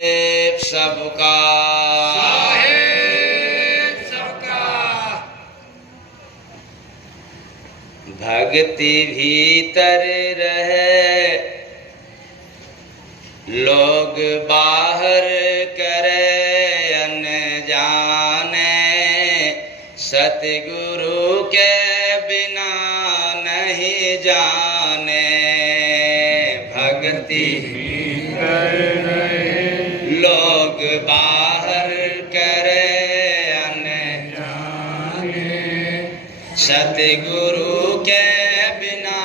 सबका भक्ति भीतर रहे, लोग बाहर करे अनजाने, सतगुरु के बिना नहीं जाने। भक्ति भीतर रहे, लोग बाहर करे अनजाने, सतगुरु के बिना।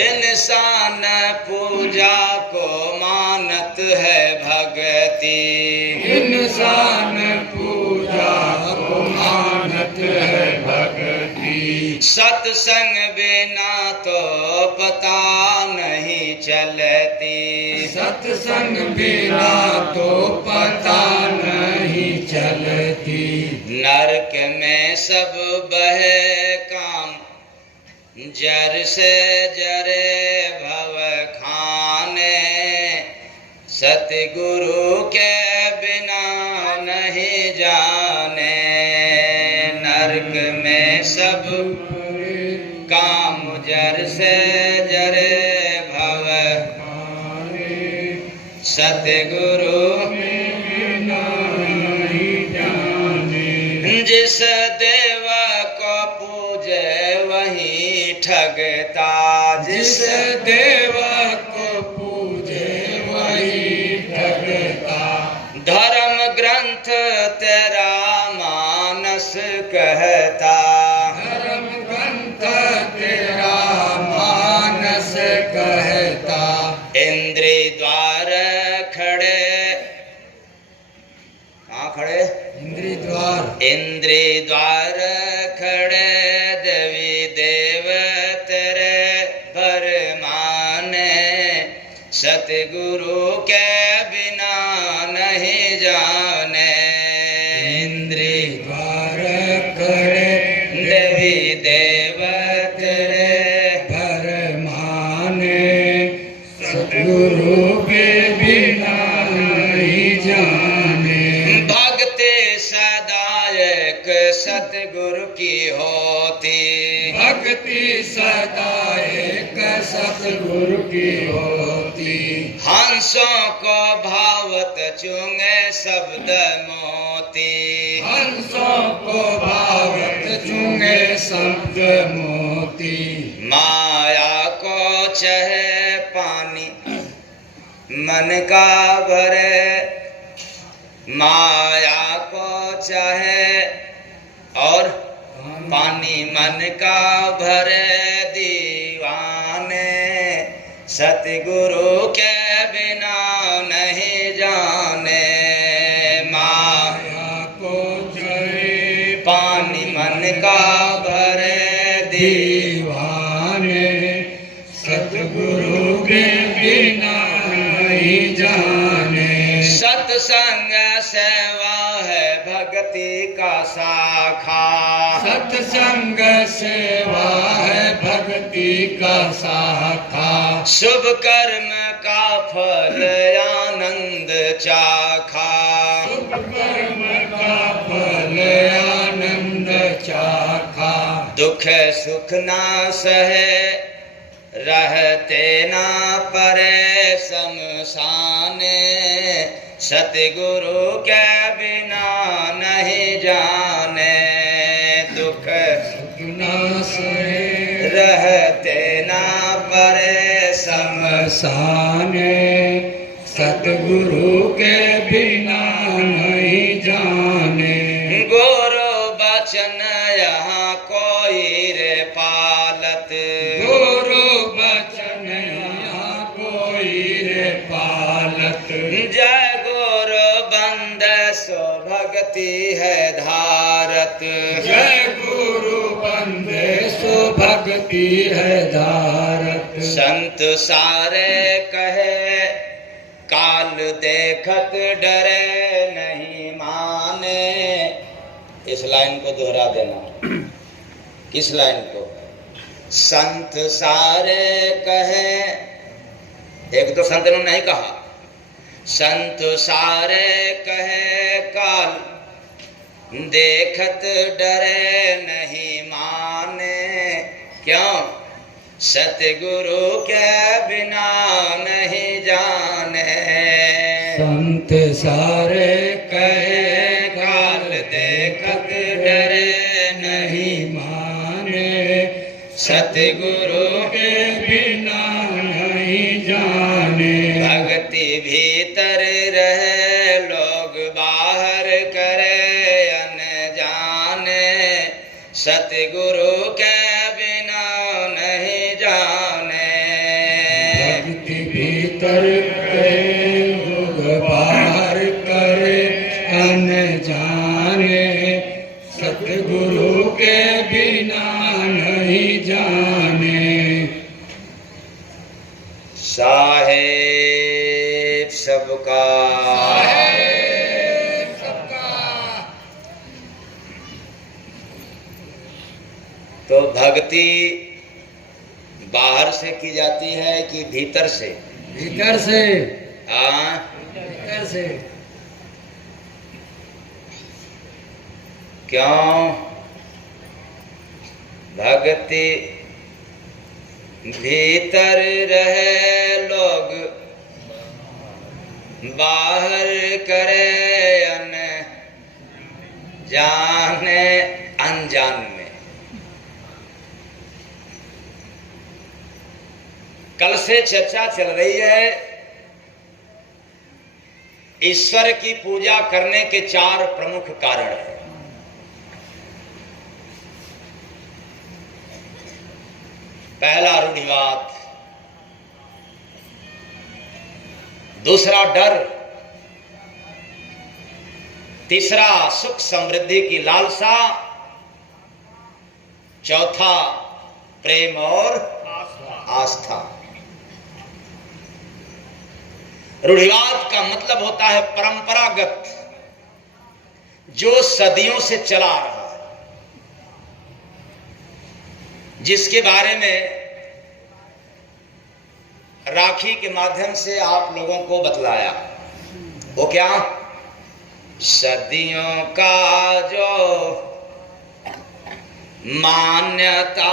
इंसान पूजा को मानत है भक्ति, इंसान पूजा को मानत है भक्ति। सत्संग बिना तो पता नहीं चलती, सत्संग बिना तो पता नहीं चलती। नरक में सब बहे काम, जर से जरे भव खाने, सतगुरु के बिना नहीं जाने। नरक में सब काम जर से जरे भव खाने, सतगुरु बिना नहीं जाने। जिस देव को पूजे वही ठगता, जिस देव को पूजे वही ठगता। धर्म ग्रंथ तेरा मानस कहता, धर्म ग्रंथ तेरा मानस कहता। इंद्री द्वार खड़े, कहाँ खड़े? इंद्री द्वार, इंद्री द्वार खड़े, देवी देव तेरे फरमाने, सतगुरु के बिना नहीं जाने। इंद्री द्वार खड़े, देवी देव तेरे फरमाने, सतगुरु के बिना नहीं जाने। भक्ति सदा एक सतगुरु की होती, भक्ति सदा एक सतगुरु की होती। हंसों को भावत चुंगे शब्द मोती, हंसों को भावत चुंगे शब्द मोती। माया को चहे पानी मन का भरे, माया को चाहे और पानी मन का भरे दीवाने, सतगुरु के बिना नहीं जाने। माया को चाहे पानी मन का भरे दीवाने, सतगुरु के बिना नहीं जाने। सत्संग सेवा है भक्ति का शाखा, सत्संग सेवा है भक्ति का शाखा। शुभ कर्म का फल आनंद चाखा, शुभ कर्म का फल आनंद चाखा। दुख सुख ना सहे, रहते ना परे शमशाने, सतगुरु के बिना नहीं जाने। दुख न सहे, रहते ना परे शमशाने, सतगुरु के बिना नहीं जाने। गुरु बचन यहाँ कोई रे पालत, गुरु बचन यहाँ कोई रे पालत। जय गुरु बंद सो भक्ति है धारत, जय गुरु बंदे सो भक्ति है धारत। संत सारे कहे काल देखत डरे नहीं माने। इस लाइन को दोहरा देना। किस लाइन को? संत सारे कहे एक तो संत ने नहीं कहा, संत सारे कहे काल, देखत डरे नहीं माने, क्यों? सतगुरु के बिना नहीं जाने। संत सारे कहे काल, देखत डरे नहीं माने, सतगुरु के बिना नहीं जाने। भक्ति भीतर रहे लोग बाहर करे अनजाने, सतगुरु के बिना नहीं जाने। भक्ति भीतर रहे लोग बाहर करे अनजाने, सतगुरु के बिना नहीं जाने। साहेब सबका, तो भक्ति बाहर से की जाती है कि भीतर से? भीतर से। हाँ, भीतर से। क्यों? भक्ति भीतर रहे लोग बाहर करे जाने अनजान में। कल से चर्चा चल रही है ईश्वर की पूजा करने के 4 प्रमुख कारण हैं। पहला रूढ़िवाद, दूसरा डर, तीसरा सुख समृद्धि की लालसा, चौथा प्रेम और आस्था। रूढ़िवाद का मतलब होता है परंपरागत, जो सदियों से चला आ रहा है, जिसके बारे में राखी के माध्यम से आप लोगों को बतलाया। वो क्या? सदियों का जो मान्यता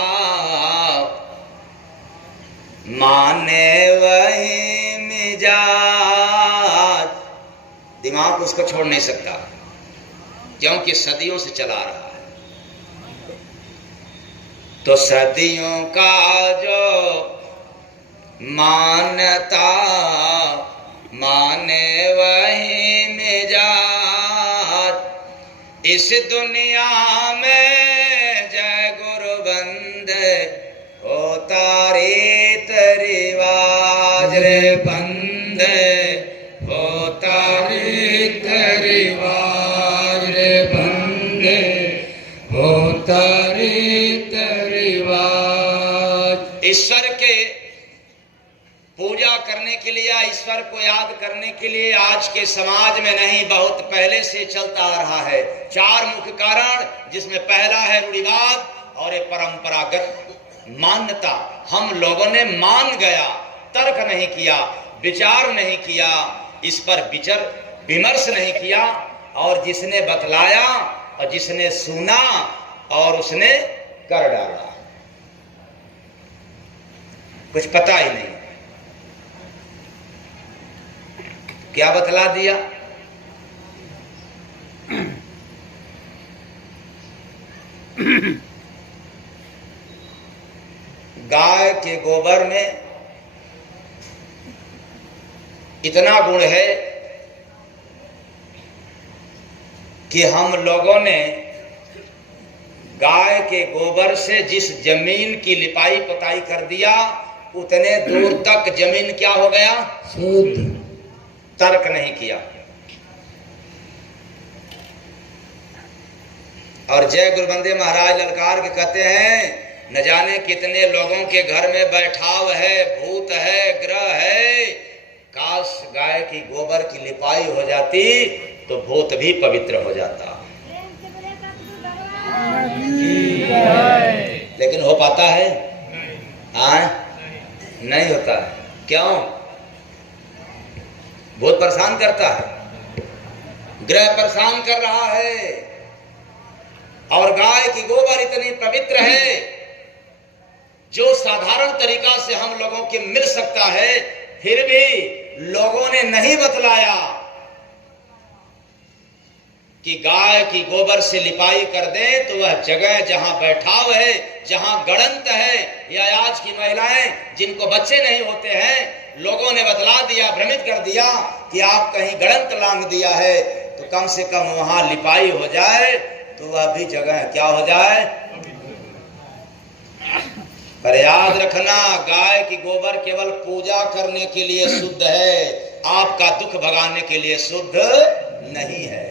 माने वही मिजाज, दिमाग उसको छोड़ नहीं सकता, क्योंकि सदियों से चला रहा है। तो सदियों का जो मान्यता माने वही मिजाज, इस दुनिया में जय गुरु बंदे होता रीत रिवाज रे बंदे, होता रीत रिवाज रे बंदे, होता रीत रिवाज। ईश्वर के पूजा करने के लिए, ईश्वर को याद करने के लिए आज के समाज में नहीं, बहुत पहले से चलता आ रहा है। 4 मुख्य कारण, जिसमें पहला है रूढ़िवाद और ये परंपरागत मान्यता। हम लोगों ने मान गया, तर्क नहीं किया, विचार नहीं किया, इस पर विचार विमर्श नहीं किया, और जिसने बतलाया और जिसने सुना और उसने कर डाला, कुछ पता ही नहीं क्या बतला दिया। गाय के गोबर में इतना गुण है कि हम लोगों ने गाय के गोबर से जिस जमीन की लिपाई पुताई कर दिया, उतने दूर तक जमीन क्या हो गया? शुद्ध। तर्क नहीं किया। और जय गुरुबंदे महाराज ललकार के कहते हैं, न जाने कितने लोगों के घर में बैठाव है, भूत है, ग्रह है। काश गाय की गोबर की लिपाई हो जाती तो भूत भी पवित्र हो जाता। लेकिन हो पाता है? हाँ, नहीं होता है। क्यों? बहुत परेशान करता है, ग्रह परेशान कर रहा है। और गाय की गोबर इतनी पवित्र है जो साधारण तरीका से हम लोगों के मिल सकता है, फिर भी लोगों ने नहीं बतलाया कि गाय की गोबर से लिपाई कर दें तो वह जगह जहां बैठाव है, जहां गड़ंत है, या आज की महिलाएं जिनको बच्चे नहीं होते हैं, लोगों ने बतला दिया, भ्रमित कर दिया कि आप कहीं गड़ंत लांग दिया है तो कम से कम वहां लिपाई हो जाए तो वह भी जगह क्या हो जाए। पर याद रखना, गाय की गोबर केवल पूजा करने के लिए शुद्ध है, आपका दुख भगाने के लिए शुद्ध नहीं है।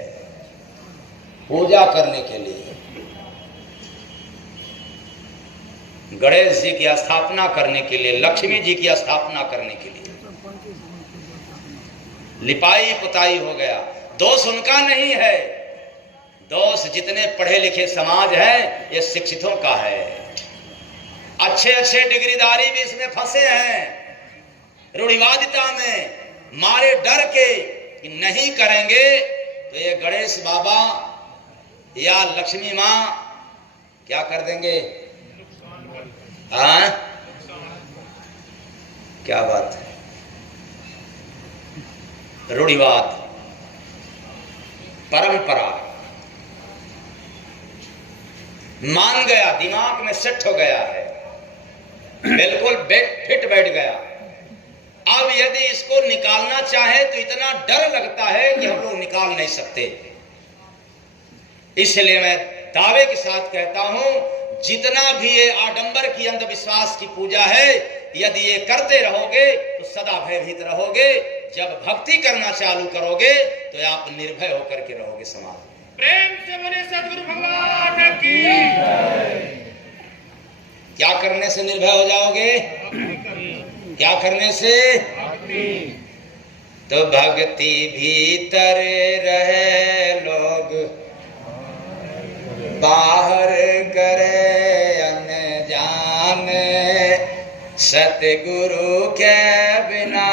पूजा करने के लिए, गणेश जी की स्थापना करने के लिए, लक्ष्मी जी की स्थापना करने के लिए, लिपाई पुताई हो गया। दोष उनका नहीं है, दोष जितने पढ़े लिखे समाज है ये शिक्षितों का है। अच्छे अच्छे डिग्रीदारी भी इसमें फंसे हैं, रूढ़िवादिता में, मारे डर के कि नहीं करेंगे तो ये गणेश बाबा या लक्ष्मी मां क्या कर देंगे। हाँ, क्या बात है, रूढ़िवाद, परंपरा मान गया, दिमाग में सेट हो गया है, बिल्कुल फिट बैठ गया। अब यदि इसको निकालना चाहे तो इतना डर लगता है कि हम लोग निकाल नहीं सकते। इसलिए मैं दावे के साथ कहता हूं, जितना भी ये आडंबर की अंधविश्वास की पूजा है, यदि ये करते रहोगे तो सदा भयभीत रहोगे। जब भक्ति करना चालू करोगे तो आप निर्भय होकर के रहोगे समाज में। प्रेम से बोले सद्गुरु भगवान की। क्या करने से निर्भय हो जाओगे? क्या करने से? तो भक्ति भीतर रहे लोग बाहर करे अनजान, सतगुरु के बिना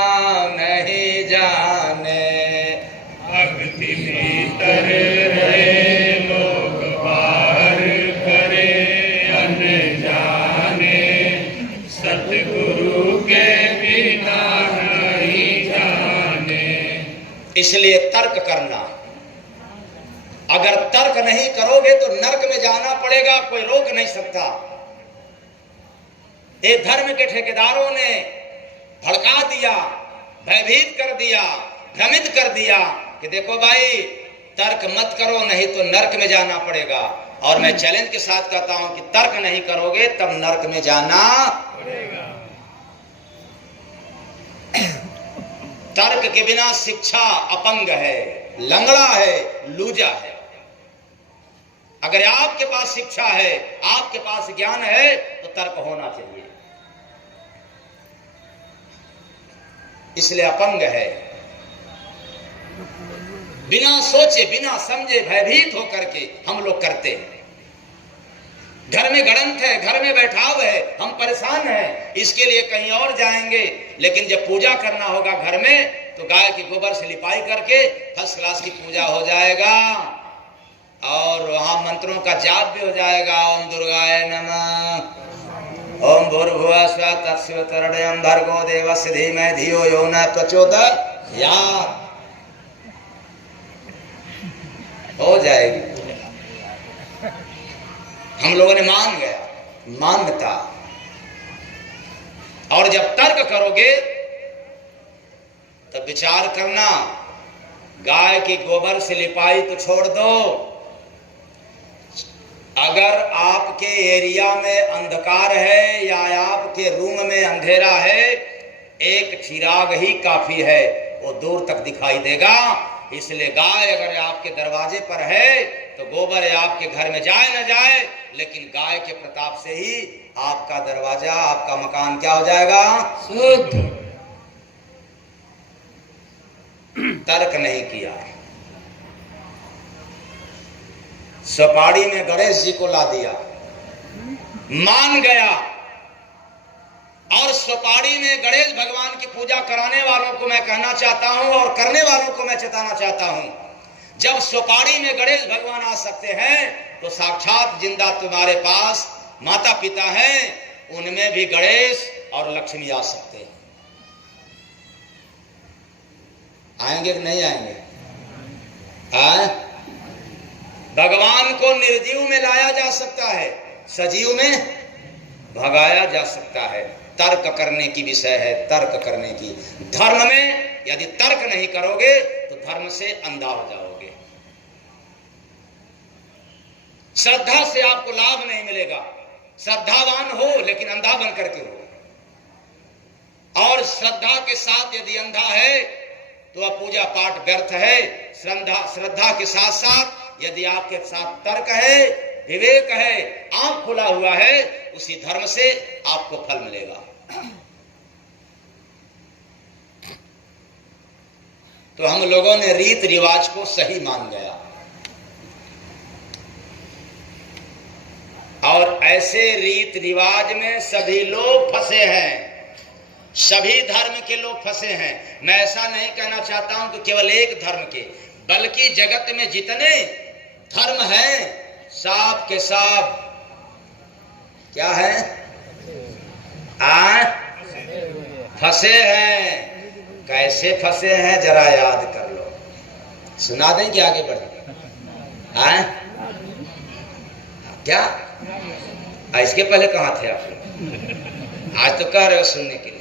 नहीं जाने। भक्ति भीतर रहे लोग बाहर करे अनजाने, सतगुरु के बिना नहीं जाने। इसलिए तर्क करना, अगर तर्क नहीं करोगे तो नरक में जाना पड़ेगा, कोई रोक नहीं सकता। ये धर्म के ठेकेदारों ने भड़का दिया, भयभीत कर दिया, भ्रमित कर दिया कि देखो भाई तर्क मत करो नहीं तो नरक में जाना पड़ेगा। और मैं चैलेंज के साथ कहता हूं कि तर्क नहीं करोगे तब नरक में जाना पड़ेगा। तर्क के बिना शिक्षा अपंग है, लंगड़ा है, लूजा है। अगर आपके पास शिक्षा है, आपके पास ज्ञान है तो तर्क होना चाहिए। इसलिए अपंग है, बिना सोचे बिना समझे भयभीत होकर के हम लोग करते हैं। घर में गड़ंत है, घर में बैठाव है, हम परेशान हैं, इसके लिए कहीं और जाएंगे। लेकिन जब पूजा करना होगा घर में तो गाय के गोबर से लिपाई करके फर्स्ट क्लास की पूजा हो जाएगा और वहां मंत्रों का जाप भी हो जाएगा। ओम दुर्गाय नमः, ओम भूर्भुवः स्वः तत्सवितुर्वरेण्यं भर्गो देवस्य धीमहि धियो यो न प्रचोदयात्। हो जाएगी। हम लोगों ने मान गया, मान्यता। और जब तर्क करोगे तब विचार करना, गाय की गोबर से लिपाई तो छोड़ दो, अगर आपके एरिया में अंधकार है या आपके रूम में अंधेरा है, एक चिराग ही काफी है, वो दूर तक दिखाई देगा। इसलिए गाय अगर आपके दरवाजे पर है तो गोबर आपके घर में जाए न जाए, लेकिन गाय के प्रताप से ही आपका दरवाजा, आपका मकान क्या हो जाएगा? शुद्ध। तर्क नहीं किया, सपाड़ी में गणेश जी को ला दिया, मान गया। और सुपारी में गणेश भगवान की पूजा कराने वालों को मैं कहना चाहता हूं और करने वालों को मैं चेताना चाहता हूं, जब सुपारी में गणेश भगवान आ सकते हैं तो साक्षात जिंदा तुम्हारे पास माता पिता हैं, उनमें भी गणेश और लक्ष्मी आ सकते हैं। आएंगे कि नहीं आएंगे? भगवान को निर्जीव में लाया जा सकता है, सजीव में भगाया जा सकता है। तर्क करने की विषय है, तर्क करने की। धर्म में यदि तर्क नहीं करोगे तो धर्म से अंधा हो जाओगे। श्रद्धा से आपको लाभ नहीं मिलेगा। श्रद्धावान हो लेकिन अंधा बन करके हो, और श्रद्धा के साथ यदि अंधा है तो वह पूजा पाठ व्यर्थ है। श्रद्धा के साथ साथ यदि आपके साथ तर्क है, विवेक है, आंख खुला हुआ है, उसी धर्म से आपको फल मिलेगा। तो हम लोगों ने रीत रिवाज को सही मान गया, और ऐसे रीत रिवाज में सभी लोग फंसे हैं, सभी धर्म के लोग फंसे हैं। मैं ऐसा नहीं कहना चाहता हूं कि केवल एक धर्म के, बल्कि जगत में जितने धर्म हैं सब के सब क्या है? फंसे हैं। कैसे फंसे हैं जरा याद कर लो, सुना दें कि आगे बढ़े? क्या इसके पहले कहां थे आप लोग? आज तो कह रहे हो सुनने के लिए।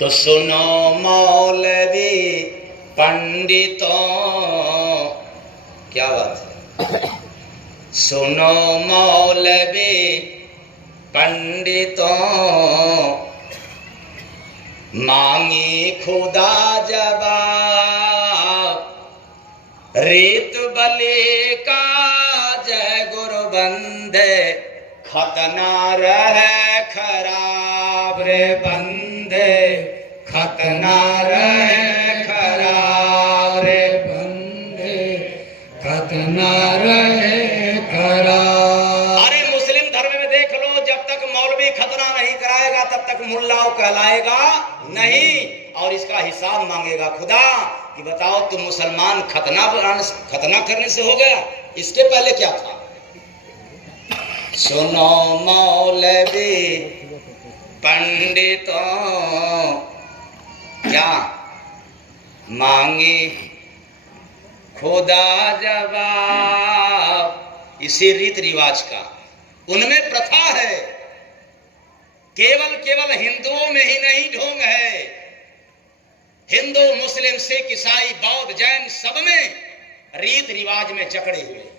तो सुनो मौलवी पंडितों, क्या बात है? सुनो मौलवी पंडितों, मांगी खुदा जवाब, रीत बलि का जय गुरु बंदे, खतना रहे खराब रे बंदे, खतना रहे खराब रे बंदे, खतना रहे खराब। अरे मुस्लिम धर्म में देख लो, जब तक मौलवी खतना नहीं कराएगा तब तक मुल्ला कहलाएगा नहीं, और इसका हिसाब मांगेगा खुदा कि बताओ तुम मुसलमान खतना करने से हो गया, इसके पहले क्या था? सुनो मौलवी पंडितों, क्या मांगी खुदा जवाब। इसी रीत रिवाज का उनमें प्रथा है, केवल हिंदुओं में ही नहीं ढोंग है। हिंदू, मुस्लिम, सिख, ईसाई, बौद्ध, जैन सब में रीत रिवाज में जकड़े हुए हैं।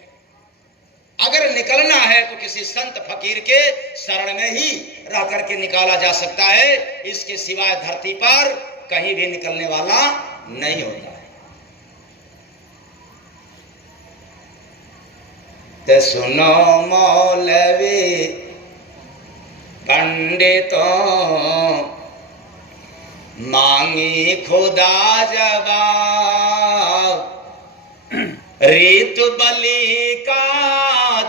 अगर निकलना है तो किसी संत फकीर के शरण में ही रह करके निकाला जा सकता है, इसके सिवाय धरती पर कहीं भी निकलने वाला नहीं होता है। तो सुनो मौलवी पंडितों, मांगी खुदा जवाब, रीत बलि का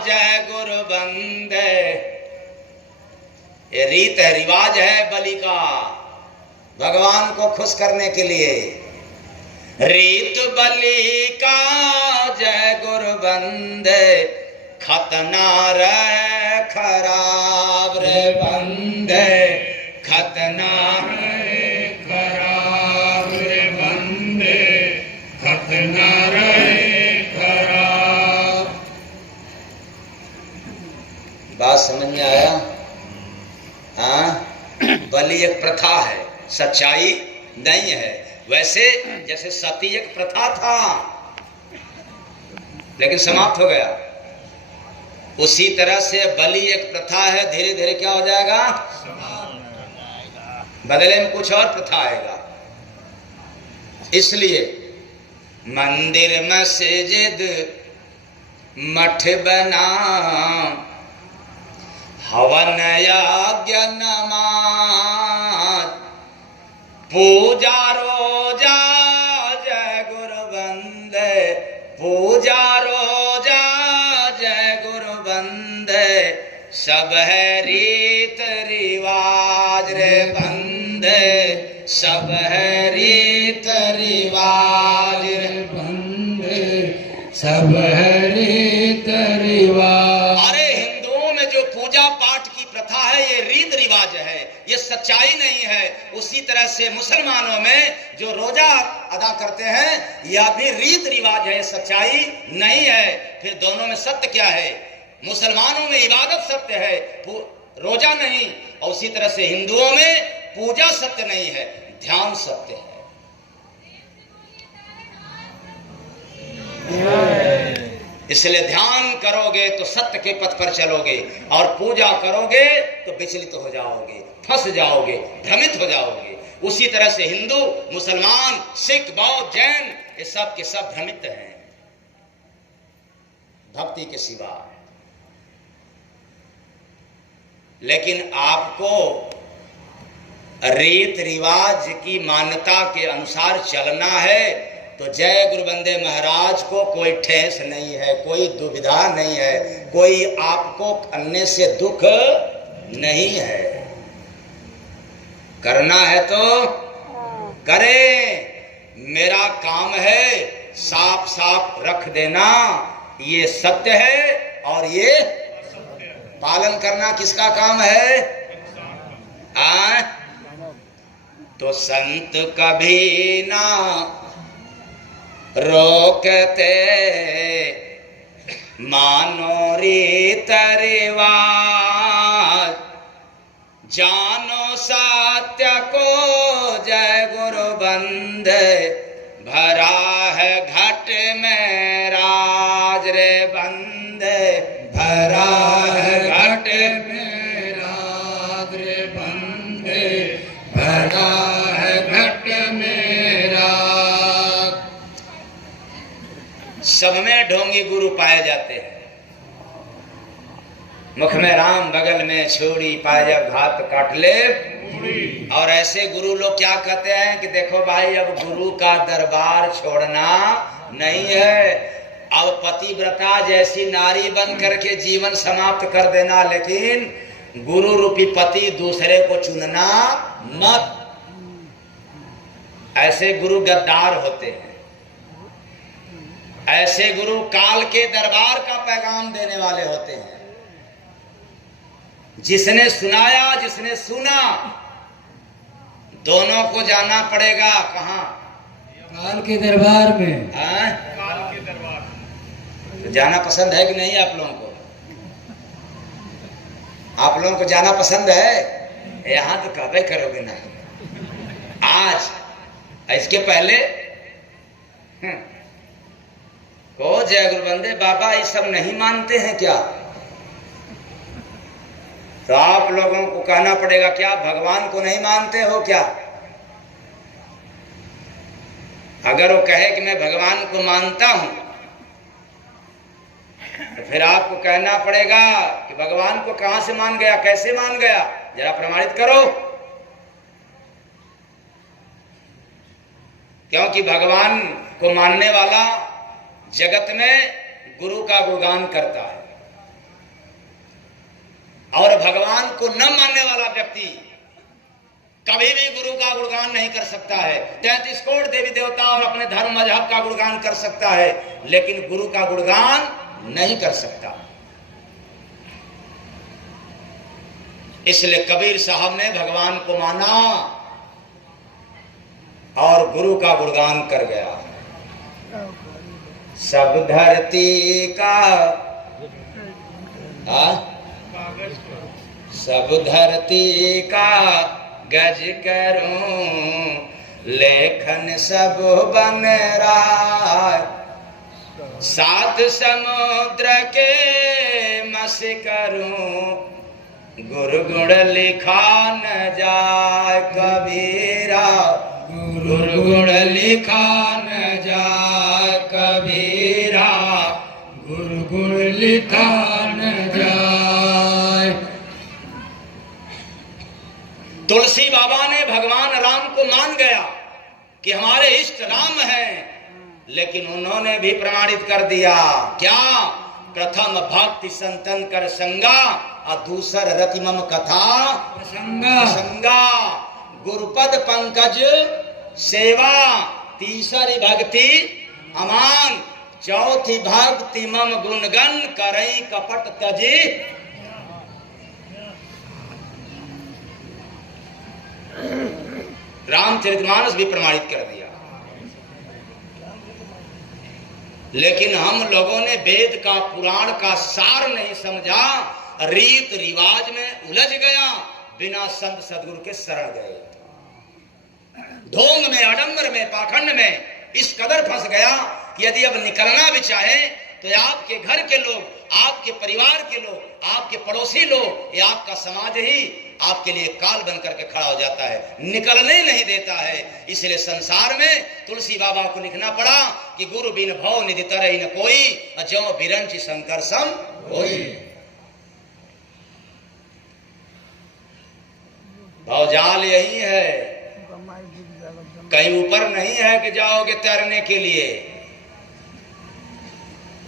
जय गुरु बंदे। ये रीत है, रिवाज है बलि का, भगवान को खुश करने के लिए। रीत बलि का जय गुरु बंदे, खतना रे खराब रे बंदे, खतना रहे खराब रे बंदे, खतना रहे खराब। बात समझ में आया? हाँ, बलि एक प्रथा है, सच्चाई नहीं है। वैसे जैसे सती एक प्रथा था लेकिन समाप्त हो गया, उसी तरह से बलि एक प्रथा है, धीरे धीरे क्या हो जाएगा? बदले में कुछ और प्रथा आएगा। इसलिए मंदिर मस्जिद मठ बना, हवन यज्ञ नमाज, पूजा रोजा जय गुरु बंदे, पूजा रोजा जय गुरु बंदे, सब है रीत रिवाज रे बंदे, सब है रीत रिवाज रे बंदे, सब है रीत रिवाज। अरे हिंदुओं में जो पूजा पाठ की प्रथा है ये रीत रिवाज है, ये सच्चाई नहीं है। उसी तरह से मुसलमानों में जो रोजा अदा करते हैं यह भी रीत रिवाज है, सच्चाई नहीं है। फिर दोनों में सत्य क्या है? मुसलमानों में इबादत सत्य है, रोजा नहीं, और उसी तरह से हिंदुओं में पूजा सत्य नहीं है, ध्यान सत्य है। इसलिए ध्यान करोगे तो सत्य के पथ पर चलोगे, और पूजा करोगे तो विचलित हो जाओगे, फंस जाओगे, भ्रमित हो जाओगे। उसी तरह से हिंदू, मुसलमान, सिख, बौद्ध, जैन ये सब के सब भ्रमित हैं भक्ति के सिवा। लेकिन आपको रीत रिवाज की मान्यता के अनुसार चलना है तो जय गुरु बंदे महाराज को कोई ठेस नहीं है, कोई दुविधा नहीं है, कोई आपको करने से दुख नहीं है। करना है तो करें, मेरा काम है साफ साफ रख देना, ये सत्य है और ये पालन करना किसका काम है? तो संत कभी ना रोकते, मानो रीत रिवाज, जानो सत्य को जय गुरु बंदे, भरा है घट में राज रे बंदे, भरा है घट में राज रे बंदे, भरा है घट में राज। सब में ढोंगी गुरु पाए जाते हैं, मुख में राम बगल में छोड़ी, पाए जब घात काट ले। और ऐसे गुरु लोग क्या कहते हैं कि देखो भाई अब गुरु का दरबार छोड़ना नहीं है, अब पतिव्रता जैसी नारी बन करके जीवन समाप्त कर देना, लेकिन गुरु रूपी पति दूसरे को चुनना मत। ऐसे गुरु गद्दार होते हैं, ऐसे गुरु काल के दरबार का पैगाम देने वाले होते हैं। जिसने सुनाया, जिसने सुना, दोनों को जाना पड़ेगा कहां? काल के दरबार में। काल के दरबार तो जाना पसंद है कि नहीं आप लोगों को? आप लोगों को जाना पसंद है? यहां तो कभी करोगे नहीं। आज इसके पहले को जय गुरु बंदे बाबा ये सब नहीं मानते हैं क्या? तो आप लोगों को कहना पड़ेगा क्या भगवान को नहीं मानते हो क्या? अगर वो कहे कि मैं भगवान को मानता हूं तो फिर आपको कहना पड़ेगा कि भगवान को कहां से मान गया, कैसे मान गया, जरा प्रमाणित करो। क्योंकि भगवान को मानने वाला जगत में गुरु का गुणगान करता है, और भगवान को न मानने वाला व्यक्ति कभी भी गुरु का गुणगान नहीं कर सकता है। 33 करोड़ देवी देवता और अपने धर्म मजहब का गुणगान कर सकता है, लेकिन गुरु का गुणगान नहीं कर सकता। इसलिए कबीर साहब ने भगवान को माना और गुरु का गुणगान कर गया। सब धरती का सब धरती का गज करूं, लेखन सब बन रहा, सात समुद्र के मस करूं, गुरु गुण लिखा न जाए कबीरा, गुरु गुण लिखा न जाए कबीरा, गुरु गुण लिखा न जाए। तुलसी बाबा ने भगवान राम को मान गया कि हमारे इष्ट राम हैं, लेकिन उन्होंने भी प्रमाणित कर दिया क्या? प्रथम भक्ति संतन कर संगा, और दूसर रति मम कथा प्रसंगा संगा। गुरुपद पंकज सेवा, तीसरी भक्ति अमान, चौथी भक्ति मम गुणगन करई कपट तजी। रामचरितमानस भी प्रमाणित कर दिया। लेकिन हम लोगों ने वेद का पुराण का सार नहीं समझा, रीत रिवाज में उलझ गया, बिना संत सदगुरु के शरण गए, ढोंग में, आडंबर में, पाखंड में इस कदर फंस गया कि यदि अब निकलना भी चाहे तो आपके घर के लोग, आपके परिवार के लोग, आपके पड़ोसी लोग, या आपका समाज ही आपके लिए काल बन करके खड़ा हो जाता है, निकलने नहीं देता है। इसलिए संसार में तुलसी बाबा को लिखना पड़ा कि गुरु बिन भव निधि तरहि न कोई, जो बिरंचि शंकर सम होई। भवजाल यही है, कहीं ऊपर नहीं है कि जाओगे तैरने के लिए।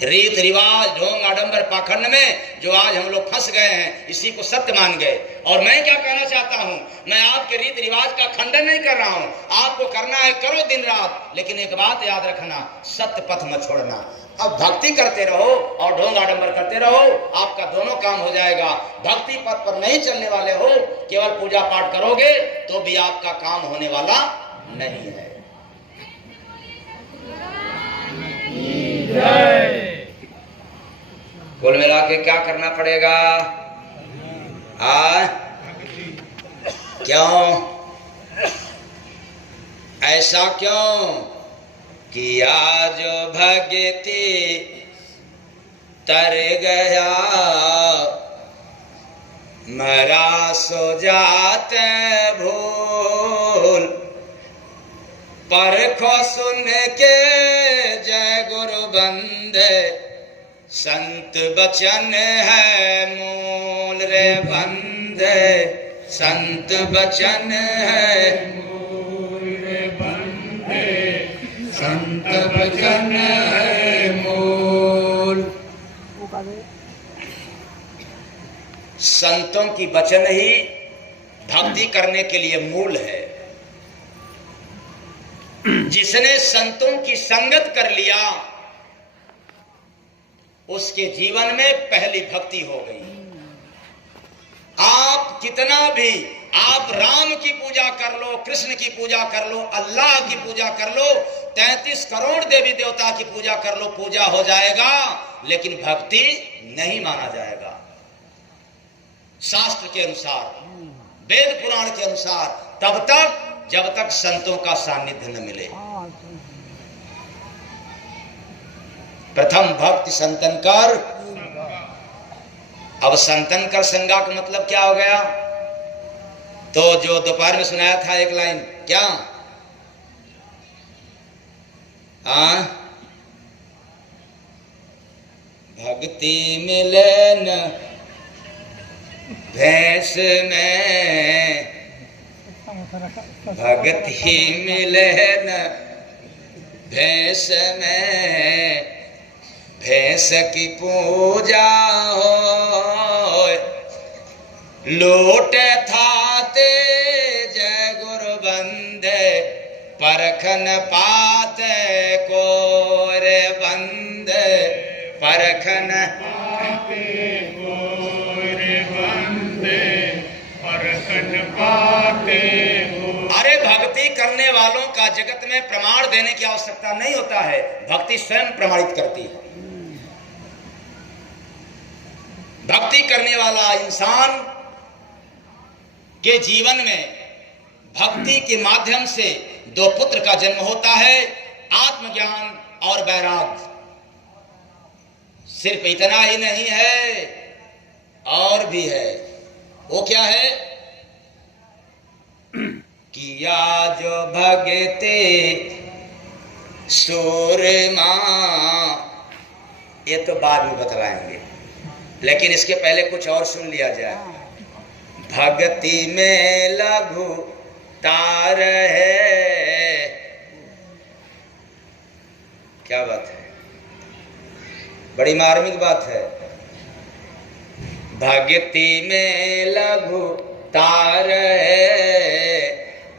रीत रिवाज, ढोंग, आडंबर, पाखंड में जो आज हम लोग फंस गए हैं, इसी को सत्य मान गए। और मैं क्या कहना चाहता हूं, मैं आपके रीत रिवाज का खंडन नहीं कर रहा हूं, आपको करना है करो दिन रात, लेकिन एक बात याद रखना, सत्य पथ मत छोड़ना। अब भक्ति करते रहो और ढोंग आडंबर करते रहो, आपका दोनों काम हो जाएगा। भक्ति पथ पर नहीं चलने वाले हो, केवल पूजा पाठ करोगे तो भी आपका काम होने वाला नहीं है। कुल मिला के क्या करना पड़ेगा? क्यों ऐसा क्यों किया? जो भगति तर गया, मरा सो जात भूल, परखो सुन के जय गुरु बंदे, संत बचन है मूल रे बंदे, संत बचन है मूल रे बंदे, संत बचन है मूल। संतों की वचन ही भक्ति करने के लिए मूल है। जिसने संतों की संगत कर लिया, उसके जीवन में पहली भक्ति हो गई। आप कितना भी, आप राम की पूजा कर लो, कृष्ण की पूजा कर लो, अल्लाह की पूजा कर लो, 33 करोड़ देवी देवता की पूजा कर लो, पूजा हो जाएगा, लेकिन भक्ति नहीं माना जाएगा। शास्त्र के अनुसार, वेद पुराण के अनुसार, तब तक जब तक संतों का सानिध्य न मिले। प्रथम भक्ति संतन कर, अब संतन कर संगा का मतलब क्या हो गया? तो जो दोपहर में सुनाया था एक लाइन, क्या भक्ति मिले न भैंस में, भक्ति मिले न भैंस में, भैंस की पूजा हो, लोटे थाते जय गुरु बंदे, परखन पाते को रे बंदे, परखन पाते को रे बंदे, परखन पाते को। अरे भक्ति करने वालों का जगत में प्रमाण देने की आवश्यकता नहीं होता है, भक्ति स्वयं प्रमाणित करती है। भक्ति करने वाला इंसान के जीवन में भक्ति के माध्यम से 2 पुत्र का जन्म होता है, आत्मज्ञान और वैराग्य। सिर्फ इतना ही नहीं है, और भी है। वो क्या है? किया जो भगते सूरमा, ये तो बाद में बतलाएंगे, लेकिन इसके पहले कुछ और सुन लिया जाए। भक्ति में लघु तार है, क्या बात है, बड़ी मार्मिक बात है। भक्ति में लघुता रहे,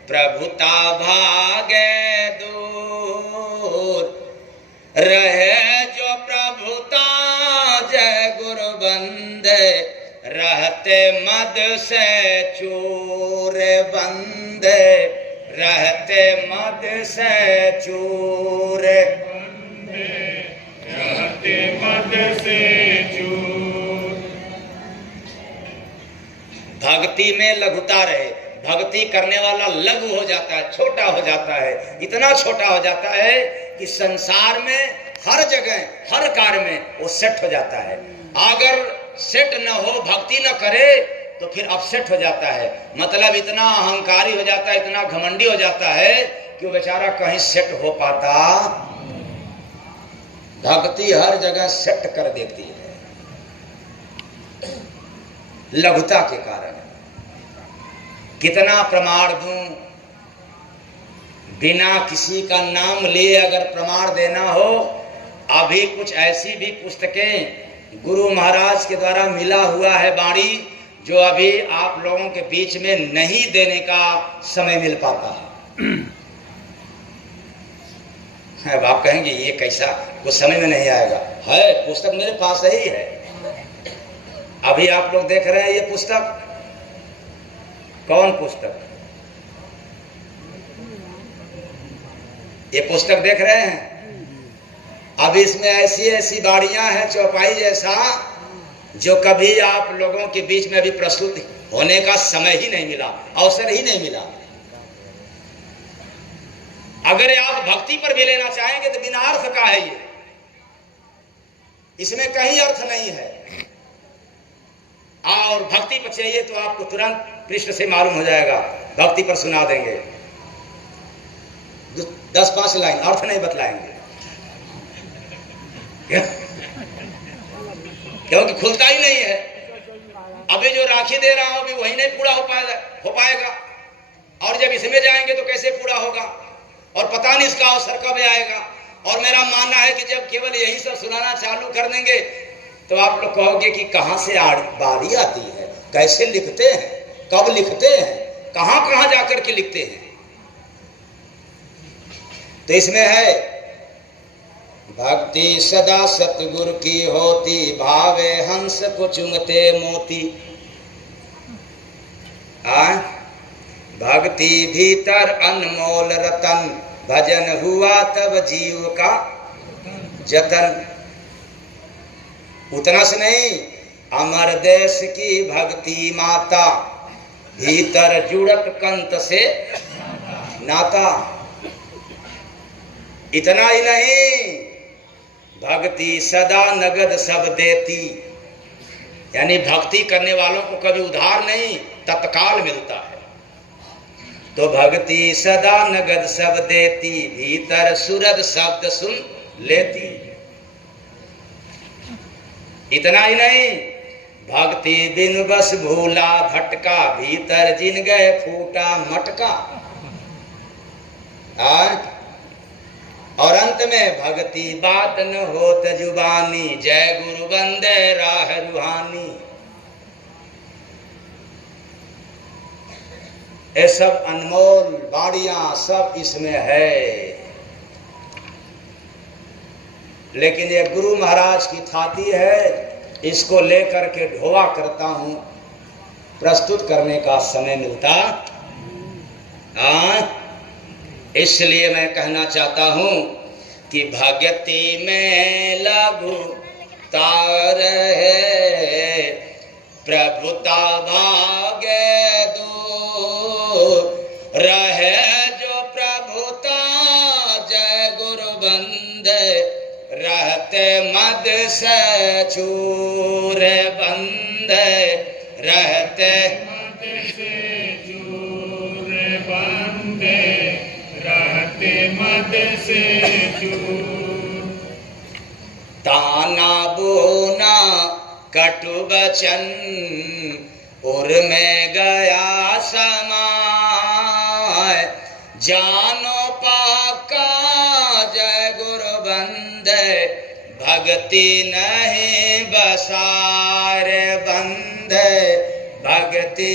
प्रभुता भागे दूर। रहे जो प्रभुता जय गुरु बंदे, रहते मद से चूर बंदे, रहते मद से चूर बंदे, रहते मद से चूर। भक्ति में लघुता रहे, भक्ति करने वाला लघु हो जाता है, छोटा हो जाता है, इतना छोटा हो जाता है कि संसार में हर जगह हर कार्य में वो सेट हो जाता है। अगर सेट न हो, भक्ति न करे तो फिर अपसेट हो जाता है। मतलब इतना अहंकारी हो जाता है, इतना घमंडी हो जाता है कि वो बेचारा कहीं सेट हो पाता। भक्ति हर जगह सेट कर देती है लघुता के कारण। कितना प्रमाण दूं, बिना किसी का नाम लिए अगर प्रमाण देना हो, अभी कुछ ऐसी भी पुस्तकें गुरु महाराज के द्वारा मिला हुआ है वाणी, जो अभी आप लोगों के बीच में नहीं देने का समय मिल पाता है। अब आप कहेंगे ये कैसा, कुछ समय में नहीं आएगा। है, पुस्तक मेरे पास ही है। अभी आप लोग देख रहे हैं ये पुस्तक, कौन पुस्तक? ये पुस्तक देख रहे हैं? अब इसमें ऐसी ऐसी बाड़ियां हैं चौपाई जैसा, जो कभी आप लोगों के बीच में अभी प्रस्तुत होने का समय ही नहीं मिला, अवसर ही नहीं मिला। अगर आप भक्ति पर भी लेना चाहेंगे तो बिना अर्थ का है ये, इसमें कहीं अर्थ नहीं है। और भक्ति पर चाहिए तो आपको तुरंत कृष्ण से मालूम हो जाएगा, भक्ति पर सुना देंगे, 10-5 लाइन, अर्थ नहीं बतलाएंगे क्योंकि खुलता ही नहीं है। अभी जो राखी दे रहा हूं अभी वही नहीं पूरा हो पाएगा, और जब इसमें जाएंगे तो कैसे पूरा होगा, और पता नहीं इसका अवसर कब आएगा। और मेरा मानना है कि जब केवल यही सब सुनाना चालू कर देंगे तो आप लोग कहोगे कि कहां से बारी आती है, कैसे लिखते हैं, कब लिखते हैं, कहां कहां जाकर के लिखते हैं। तो इसमें है भक्ति सदा सतगुरु की होती, भावे हंस को चुंगते मोती। भक्ति भीतर अनमोल रतन, भजन हुआ तब जीव का जतन। उतना से नहीं, अमर देश की भक्ति माता, भीतर जुड़त कंत से नाता। इतना ही नहीं, भक्ति सदा नगद सब देती, यानी भक्ति करने वालों को कभी उधार नहीं, तत्काल मिलता है। तो भक्ति सदा नगद सब देती, भीतर सुरद शब्द सुन लेती। इतना ही नहीं, भक्ति बिन बस भूला भटका, भीतर जिन गए फूटा मटका। और अंत में भक्ति बात न होत जुबानी, जय गुरु बंदे राह रूहानी। ये सब अनमोल बाड़ियां सब इसमें है, लेकिन ये गुरु महाराज की थाती है, इसको लेकर के ढोवा करता हूं, प्रस्तुत करने का समय मिलता। इसलिए मैं कहना चाहता हूं कि भक्ति में लघुता रहे, प्रभुता भागे दूर। रहे जो प्रभुता जय गुरु बंदे, रहते मद से चूर बंदे, रहते मद से चूर बंदे, रहते मद से चूर। ताना बोना कटु बचन, उर में गया समाय। जानो पाका जय गुरु बंदे, भक्ति नहीं बसार बंदे। भक्ति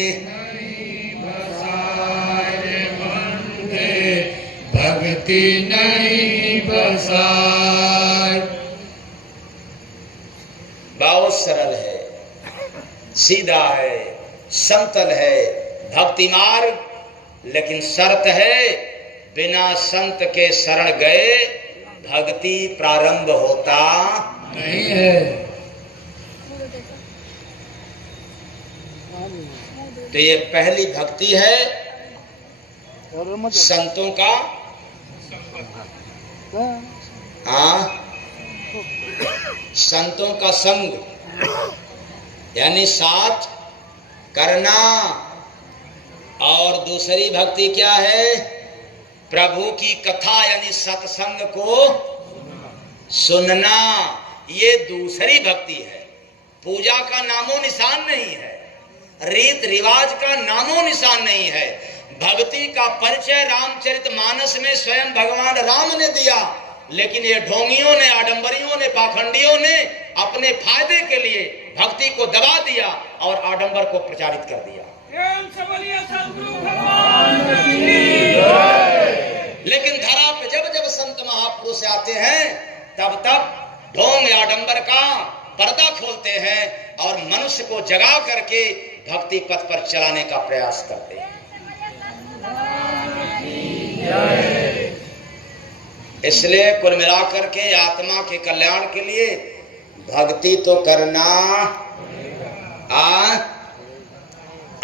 भक्ति नहीं बसाए। बहुत सरल है, सीधा है, समतल है भक्ति मार्ग, लेकिन शर्त है बिना संत के शरण गए भक्ति प्रारंभ होता नहीं है। तो ये पहली भक्ति है संतों का, संतों का संग, यानी साथ करना। और दूसरी भक्ति क्या है? प्रभु की कथा यानी सत्संग को सुनना। ये दूसरी भक्ति है। पूजा का नामो निशान नहीं है, रीत रिवाज का नामो निशान नहीं है। भक्ति का परिचय रामचरितमानस में स्वयं भगवान राम ने दिया, लेकिन ये ढोंगियों ने, आडंबरियों ने, पाखंडियों ने अपने फायदे के लिए भक्ति को दबा दिया और आडंबर को प्रचारित कर दिया। लेकिन धरा पे जब जब संत महापुरुष आते हैं तब तब ढोंग आडंबर का पर्दा खोलते हैं और मनुष्य को जगा करके भक्ति पथ पर चलाने का प्रयास करते हैं। इसलिए कुल मिलाकर के आत्मा के कल्याण के लिए भक्ति तो करना।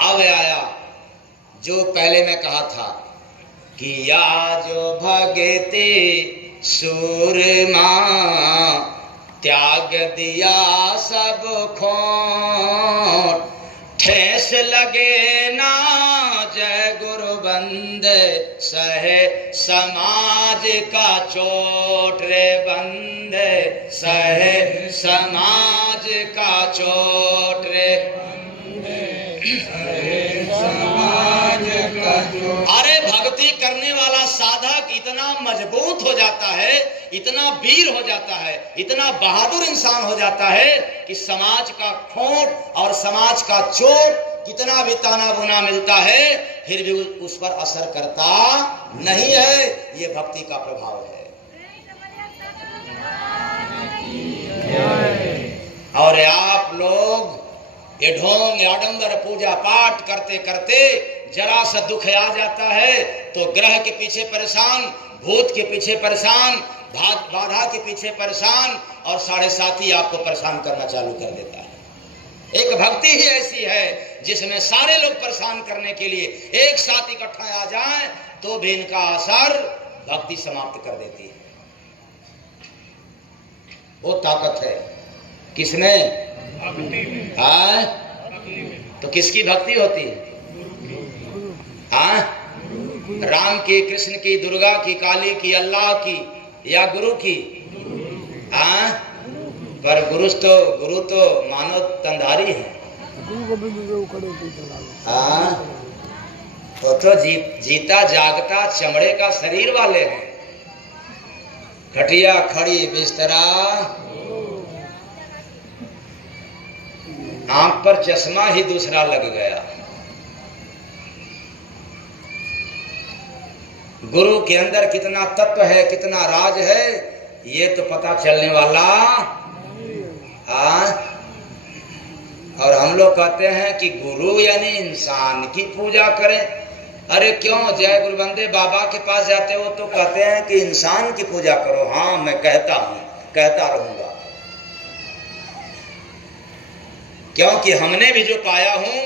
अब आया जो पहले मैं कहा था कि या जो भगते सूरमा त्याग दिया सब खोट, ठेस लगे ना जय गुरु बंदे सहे समाज का चोट रे बंदे सहे समाज का चोट रे समाज का चोट। अरे भक्ति करने वाला साधक इतना मजबूत हो जाता है, इतना वीर हो जाता है, इतना बहादुर इंसान हो जाता है कि समाज का खोट और समाज का चोट कितना भी ताना बुना मिलता है फिर भी उस पर असर करता नहीं है। ये भक्ति का प्रभाव है। और आप लोग ये ढोंग आडंबर पूजा पाठ करते करते जरा सा दुख आ जाता है तो ग्रह के पीछे परेशान, भूत के पीछे परेशान, बाधा के पीछे परेशान और 7.5 आपको परेशान करना चालू कर देता है। एक भक्ति ही ऐसी है जिसमें सारे लोग परेशान करने के लिए एक साथ इकट्ठा आ जाएं तो भी इनका असर भक्ति समाप्त कर देती है। वो ताकत है किसमें? तो किसकी भक्ति होती है? राम की, कृष्ण की, दुर्गा की, काली की, अल्लाह की या गुरु की? पर गुरु तो मानव तंधारी है। तो जीता जागता चमड़े का शरीर वाले हैं। खटिया खड़ी बिस्तरा, आंख पर चश्मा ही दूसरा लग गया। गुरु के अंदर कितना तत्व है, कितना राज है, ये तो पता चलने वाला। और हम लोग कहते हैं कि गुरु यानी इंसान की पूजा करें। अरे क्यों? जय गुरु बंदे बाबा के पास जाते हो तो कहते हैं कि इंसान की पूजा करो। हाँ, मैं कहता हूं, कहता रहूंगा, क्योंकि हमने भी जो पाया हूं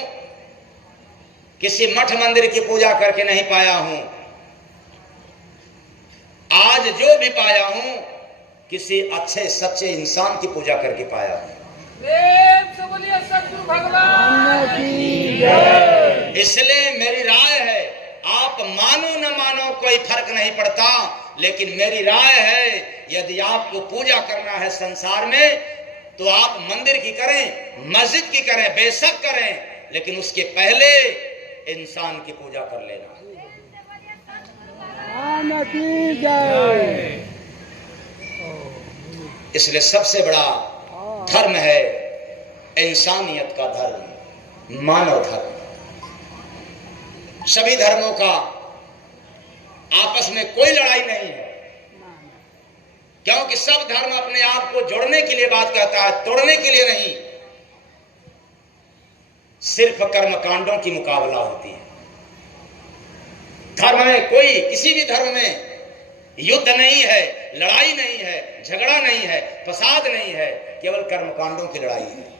किसी मठ मंदिर की पूजा करके नहीं पाया हूं। आज जो भी पाया हूं किसी अच्छे सच्चे इंसान की पूजा करके पाया हूं। इसलिए मेरी राय है, आप मानो न मानो कोई फर्क नहीं पड़ता, लेकिन मेरी राय है यदि आपको पूजा करना है संसार में तो आप मंदिर की करें, मस्जिद की करें, बेशक करें, लेकिन उसके पहले इंसान की पूजा कर लेना। इसलिए सबसे बड़ा धर्म है इंसानियत का धर्म। मानव धर्म। सभी धर्मों का आपस में कोई लड़ाई नहीं है, क्योंकि सब धर्म अपने आप को जोड़ने के लिए बात कहता है, तोड़ने के लिए नहीं। सिर्फ कर्मकांडों की मुकाबला होती है। धर्म में कोई, किसी भी धर्म में युद्ध नहीं है, लड़ाई नहीं है, झगड़ा नहीं है, फसाद नहीं है, केवल कर्मकांडों की लड़ाई है।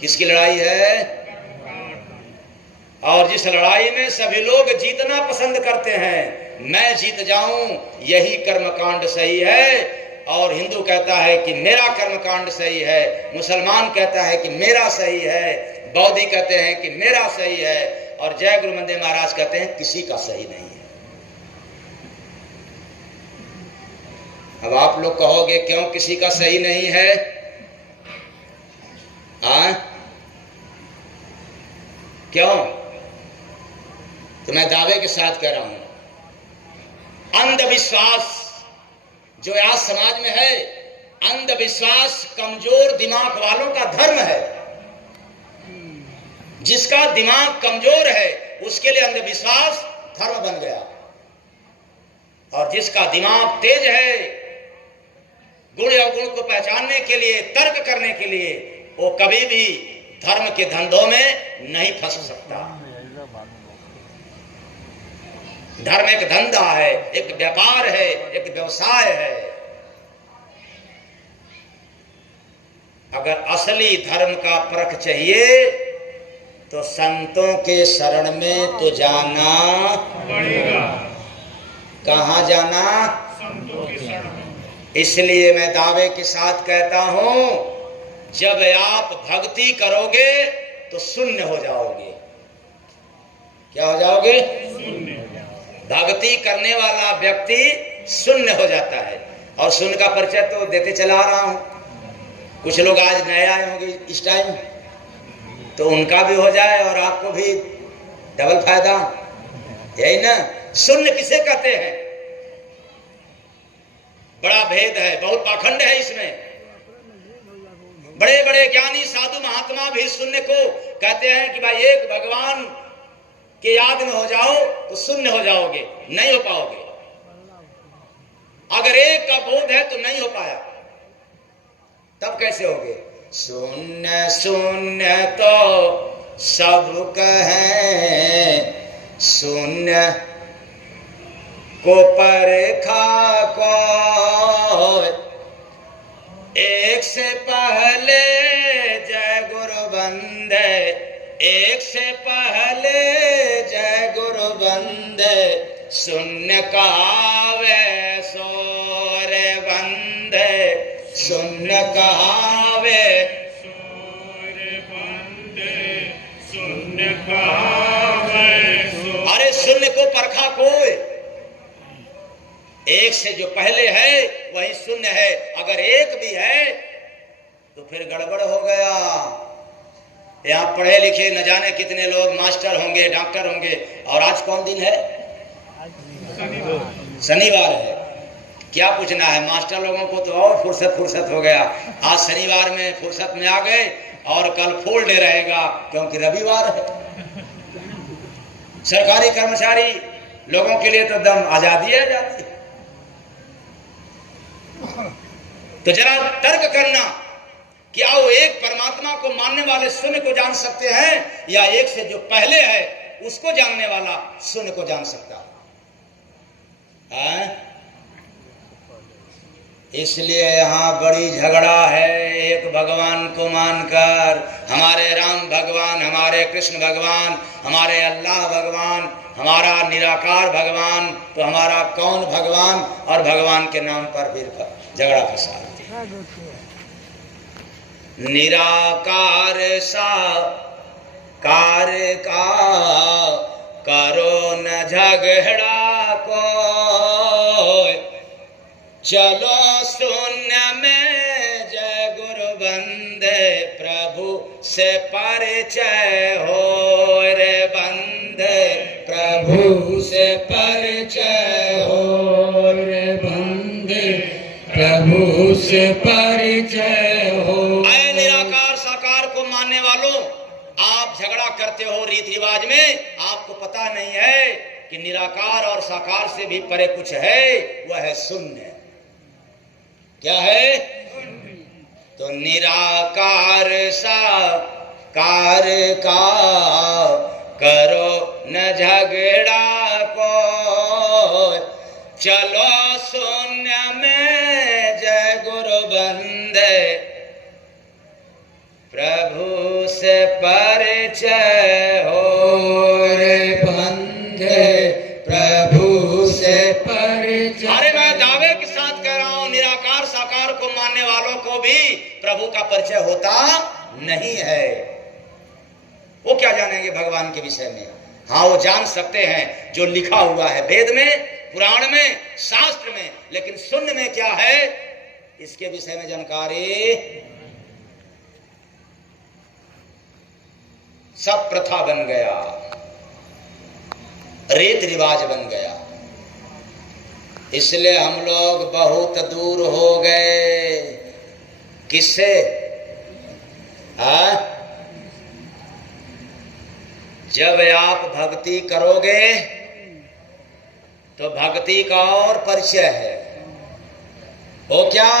किसकी लड़ाई है? और जिस लड़ाई में सभी लोग जीतना पसंद करते हैं, मैं जीत जाऊं, यही कर्मकांड सही है। और हिंदू कहता है कि मेरा कर्मकांड सही है, मुसलमान कहता है कि मेरा सही है, बौद्धी कहते हैं कि मेरा सही है, और जय गुरु मंदिर महाराज कहते हैं किसी का सही नहीं है। अब आप लोग कहोगे क्यों किसी का सही नहीं है? क्यों? तो मैं दावे के साथ कह रहा हूं, अंधविश्वास जो आज समाज में है, अंधविश्वास कमजोर दिमाग वालों का धर्म है। जिसका दिमाग कमजोर है उसके लिए अंधविश्वास धर्म बन गया, और जिसका दिमाग तेज है, गुण अवगुण को पहचानने के लिए, तर्क करने के लिए, वो कभी भी धर्म के धंधों में नहीं फंस सकता। धर्म एक धंधा है, एक व्यापार है, एक व्यवसाय है। अगर असली धर्म का परख चाहिए तो संतों के शरण में तो जाना पड़ेगा। कहां जाना? संतों के शरण में। इसलिए मैं दावे के साथ कहता हूं, जब आप भक्ति करोगे तो शून्य हो जाओगे। क्या हो जाओगे? शून्य। भक्ति करने वाला व्यक्ति शून्य हो जाता है। और शून्य का परिचय तो देते चला आ रहा हूं। कुछ लोग आज नए आए होंगे इस टाइम, तो उनका भी हो जाए और आपको भी डबल फायदा, यही ना? शून्य किसे कहते हैं? बड़ा भेद है, बहुत पाखंड है इसमें। बड़े बड़े ज्ञानी साधु महात्मा भी शून्य को कहते हैं कि भाई एक भगवान के याद में हो जाओ तो शून्य हो जाओगे, नहीं हो पाओगे। अगर एक का बोध है तो नहीं हो पाया, तब कैसे होगे? शून्य शून्य तो सब कहें, शून्य को परखा को, एक से पहले जय गुरु बंदे, एक से पहले जय गुरु बंदे, शून्य कहावे सोरे बंदे, शून्य कहावे सोरे बंदे, शून्य कहावे। अरे शून्य को परखा कोई, एक से जो पहले है वही शून्य है। अगर एक भी है तो फिर गड़बड़ हो गया। यहाँ पढ़े लिखे न जाने कितने लोग मास्टर होंगे, डॉक्टर होंगे, और आज कौन दिन है? शनिवार है। क्या पूछना है? मास्टर लोगों को तो और फुर्सत हो गया। आज शनिवार में फुर्सत में आ गए और कल फुल डे रहेगा क्योंकि रविवार है। सरकारी कर्मचारी लोगों के लिए तो दम आजादी है, आजादी। तो जरा तर्क करना, क्या वो एक परमात्मा को मानने वाले शून्य को जान सकते हैं, या एक से जो पहले है उसको जानने वाला शून्य को जान सकता है? इसलिए यहाँ बड़ी झगड़ा है। एक भगवान को मानकर, हमारे राम भगवान, हमारे कृष्ण भगवान, हमारे अल्लाह भगवान, हमारा निराकार भगवान, तो हमारा कौन भगवान? और भगवान के नाम पर फिर झगड़ा फसाद। निराकार सा कार का करो न झगड़ा को, चलो शून्य में जय गुरु बंदे, प्रभु से परिचय हो रे बंदे, प्रभु से परिचय हो रे बंदे, प्रभु से परिचय हो। आए निराकार साकार करते हो रीति रिवाज में, आपको पता नहीं है कि निराकार और साकार से भी परे कुछ है, वह है शून्य। क्या है? तो निराकार साकार का करो न झगड़ा को, चलो शून्य में जय गुरु बंदे, प्रभु से परिचय हो रे बंदे, प्रभु से परिचय। अरे मैं दावे के साथ कह रहा हूं, निराकार साकार को मानने वालों को भी प्रभु का परिचय होता नहीं है। वो क्या जानेंगे भगवान के विषय में? हाँ, वो जान सकते हैं जो लिखा हुआ है वेद में, पुराण में, शास्त्र में, लेकिन शून्य में क्या है इसके विषय में जानकारी। सब प्रथा बन गया, रीत रिवाज बन गया, इसलिए हम लोग बहुत दूर हो गए। किससे? जब आप भक्ति करोगे तो भक्ति का और परिचय है। वो क्या?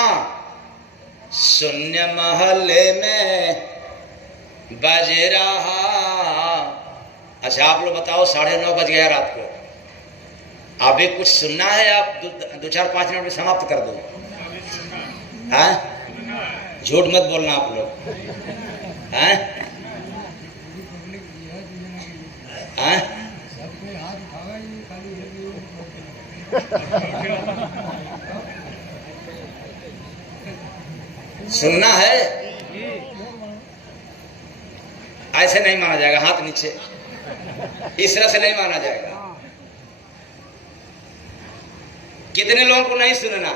शून्य महल्ले में बज रहा। अच्छा, आप लोग बताओ, 9:30 बज गया रात को, अभी कुछ सुनना है? आप 2-4-5 मिनट में समाप्त कर दो। हाँ, झूठ मत बोलना आप लोग। हाँ, हाँ, सुनना है? ऐसे नहीं माना जाएगा, हाथ नीचे, इस तरह से नहीं माना जाएगा। कितने लोगों को नहीं सुनना?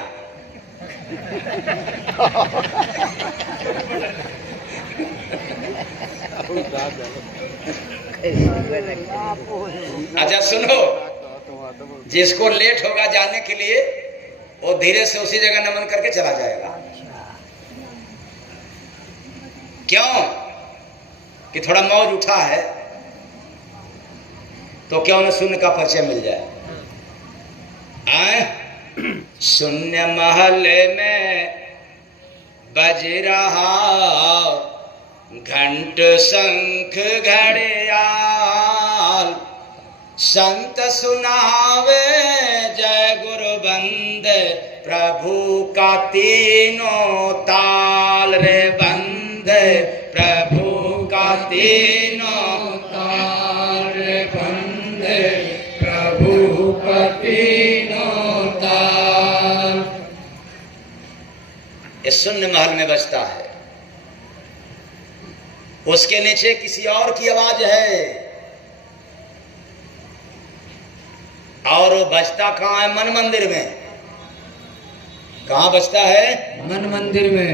अच्छा सुनो, जिसको लेट होगा जाने के लिए वो धीरे से उसी जगह नमन करके चला जाएगा। क्यों? कि थोड़ा मौज उठा है तो क्यों न शून्य का परिचय मिल जाए। शून्य महल्ले में बज रहा घंट शंख घड़ियाल, संत सुनावे जय गुरु बंदे, प्रभु का तीनों ताल रे बंदे, प्रभु का तीनों ताल रे बंदे, प्रभु का तीनों ताल। ये शून्य महल में बजता है। उसके नीचे किसी और की आवाज है, और वो बजता कहाँ है? मन मंदिर में। कहाँ बजता है? मन मंदिर में।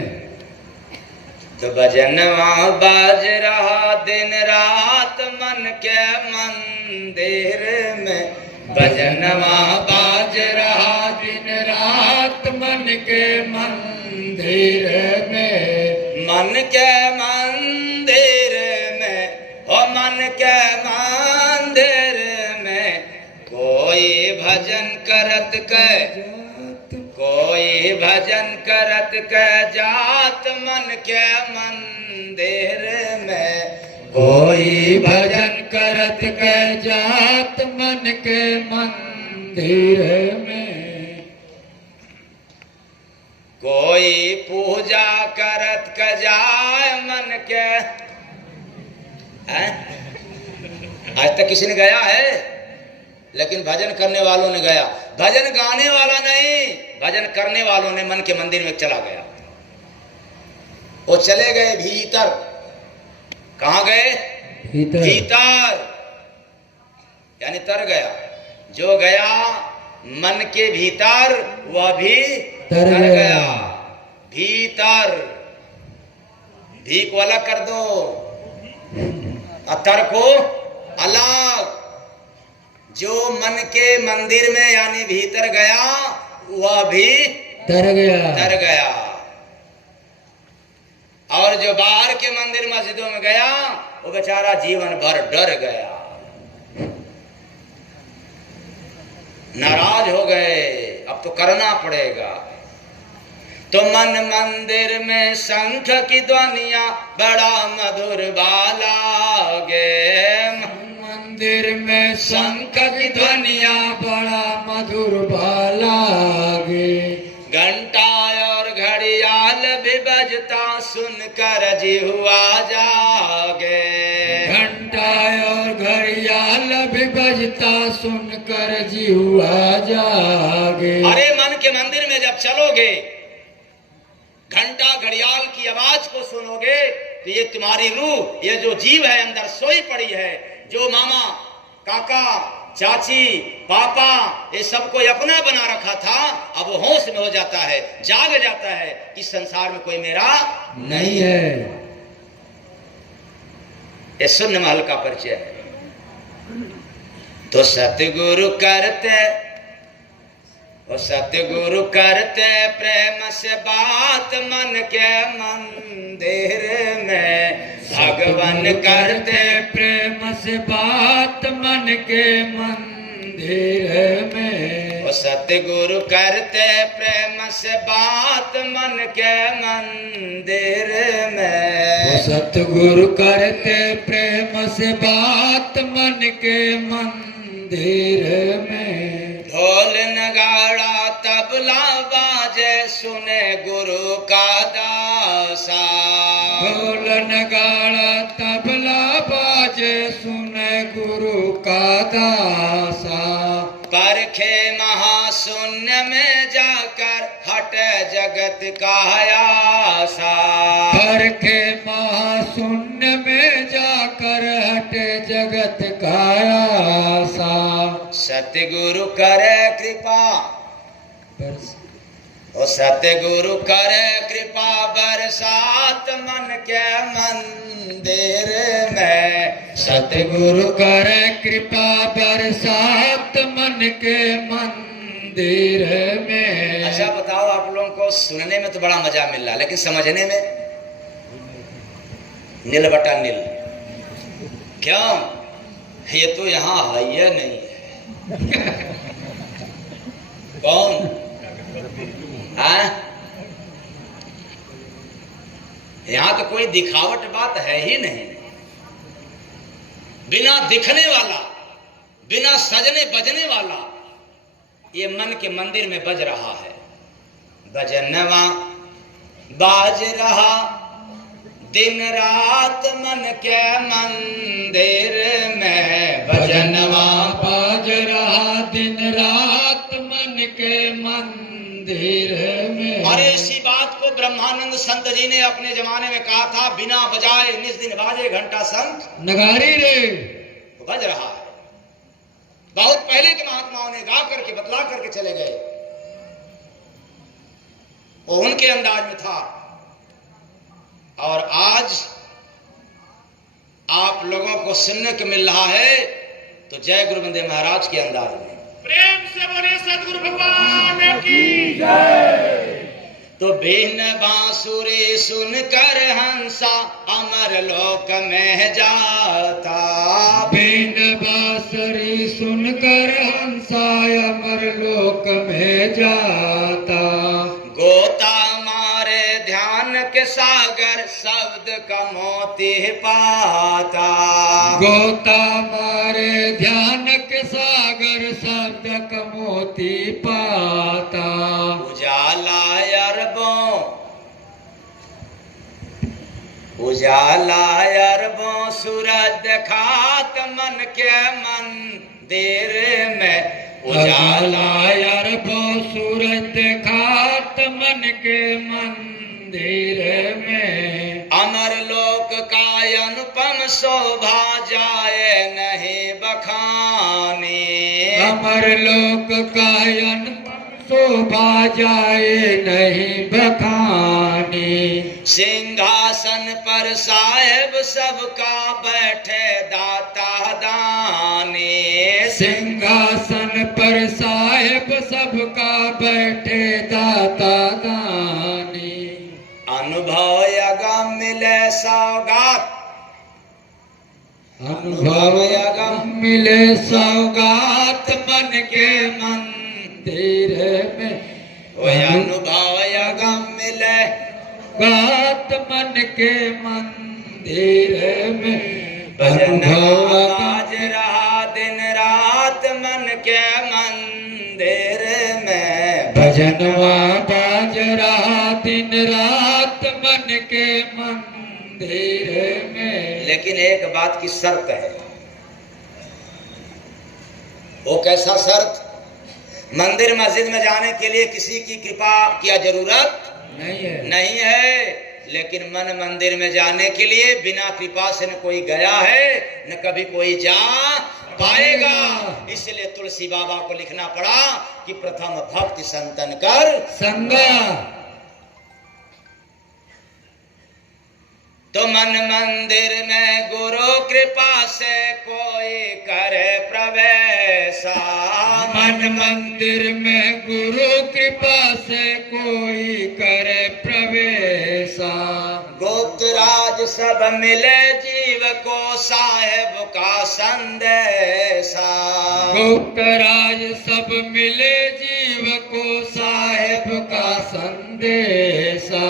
तो भजनवा बाज रहा दिन रात मन के मंदिर में, भजनवा बाज रहा दिन रात मन के मंदिर में, मन के मंदिर में, हो मन के मंदिर में, कोई भजन करत के, कोई भजन करत के जात मन के मंदिर में, कोई भजन करत के जात मन के मंदिर में, कोई पूजा करत के जाए मन के। आज तक किसी ने गया है? लेकिन भजन करने वालों ने गया। भजन गाने वाला नहीं, भजन करने वालों ने मन के मंदिर में चला गया। वो चले गए भीतर। कहाँ गए? भीतर। भीतर यानी तर गया। जो गया मन के भीतर वह भी तर गया। भीतर भी को अलग कर दो, अतर को अलग। जो मन के मंदिर में यानी भीतर गया वह भी तर गया। तर गया। और जो बाहर के मंदिर मस्जिदों में गया वो बेचारा जीवन भर डर गया, नाराज हो गए, अब तो करना पड़ेगा। तो मन मंदिर में शंख की ध्वनिया बड़ा मधुर बालागे, मंदिर में शंख की ध्वनिया बड़ा मधुर बालागे। घंटा और घड़ियाल भी बजता सुनकर जिहुआ जागे, घंटा और घड़ियाल भी बजता सुनकर जिहुआ जागे। अरे मन के मंदिर में जब चलोगे, घंटा घड़ियाल की आवाज को सुनोगे, तो ये तुम्हारी रूह, ये जो जीव है अंदर सोई पड़ी है, जो मामा काका चाची पापा ये सबको अपना बना रखा था, अब वो होश में हो जाता है, जाग जाता है कि संसार में कोई मेरा नहीं है। ये शून्य महल का परिचय है। तो सतगुरु करते, वो सतगुरु करते प्रेम से बात मन के मंदिर में, भगवान करते प्रेम से बात मन के मंदिर में। वो सतगुरु करते प्रेम से बात मन के मंदिर में, वो सतगुरु करते प्रेम से बात मन के मंदिर में। ढोल नगाड़ा तबला बाजे सुने गुरु का दासा, ढोल नगाड़ा तबला बाजे सुने गुरु का दासा। परखे महाशून्य में जाकर हटे जगत का आसा, परखे महाशून्य में जाकर हटे जगत का आसा। सतगुरु करे कृपा, ओ सतगुरु करे कृपा बरसात मन के मंदिर में, सतगुरु करे कृपा बरसात मन के मंदिर में। अच्छा बताओ, आप लोगों को सुनने में तो बड़ा मजा मिल रहा है, लेकिन समझने में नील बटा नील। क्यों? ये तो यहाँ है या नहीं है। कौन? हाँ? यहाँ तो कोई दिखावट बात है ही नहीं, बिना दिखने वाला, बिना सजने बजने वाला ये मन के मंदिर में बज रहा है। बजनवा बाज रहा दिन रात मन के मंदिर में, भजनवा बाज रहा दिन रात मन के मंदिर में। अरे इसी बात को ब्रह्मानंद संत जी ने अपने जमाने में कहा था, बिना बजाए निस दिन बाजे घंटा शंख नगारी रे, बज रहा है। बहुत पहले के महात्माओं ने गा करके बतला करके चले गए, वो उनके अंदाज में था। और आज आप लोगों को सुनने को मिल रहा है तो जय गुरु बंदे महाराज के अंदाज में। प्रेम से बोले सदगुरु भगवान की जय। तो बिन बांसुरी सुनकर हंसा अमर लोक में जाता, बिन बांसुरी सुनकर हंसा अमर लोक में जाता। गोता मारे ध्यान के सागर शब्द का मोती पाता, गोता मारे ध्यान के सागर शब्द का मोती पाता। उजाला अरबों, उजाला अरबों सूरज दिखात मन के मंदिर में, उजाला अरबों सूरज दिखात मन के मंदिर में। अमर लोक का अनुपम शोभा जाए नहीं बखानी, अमर लोक का अनुपम शोभा जाए नहीं बखानी। सिंहासन पर साहेब सबका बैठे दाता दानी, सिंहासन पर साहेब सबका बैठे दाता दानी। अनुभव अगम मिले सौगात, अनुभव अगम मिले सौगात मन के मंदिर में। वह अनुभव अगम मिले गात मन के मंदिर में। भजन अनुभव बाज रहा दिन रात मन के मंदिर में। भजनवा बाज रहा दिन रात मन के मंदिर में। लेकिन एक बात की शर्त है। वो कैसा शर्त? मंदिर मस्जिद में जाने के लिए किसी की कृपा की जरूरत नहीं है। लेकिन मन मंदिर में जाने के लिए बिना कृपा से न कोई गया है न कभी कोई जा पाएगा। इसलिए तुलसी बाबा को लिखना पड़ा कि प्रथम भक्ति संतन कर संगा। तो मन मंदिर में गुरु कृपा से कोई करे प्रवेशा। मन मंदिर में गुरु कृपा से कोई करे प्रवेशा। गुप्त राज सब मिले जीव को साहेब का संदेशा। गुप्त राज सब मिले जीव को साहेब का संदेशा।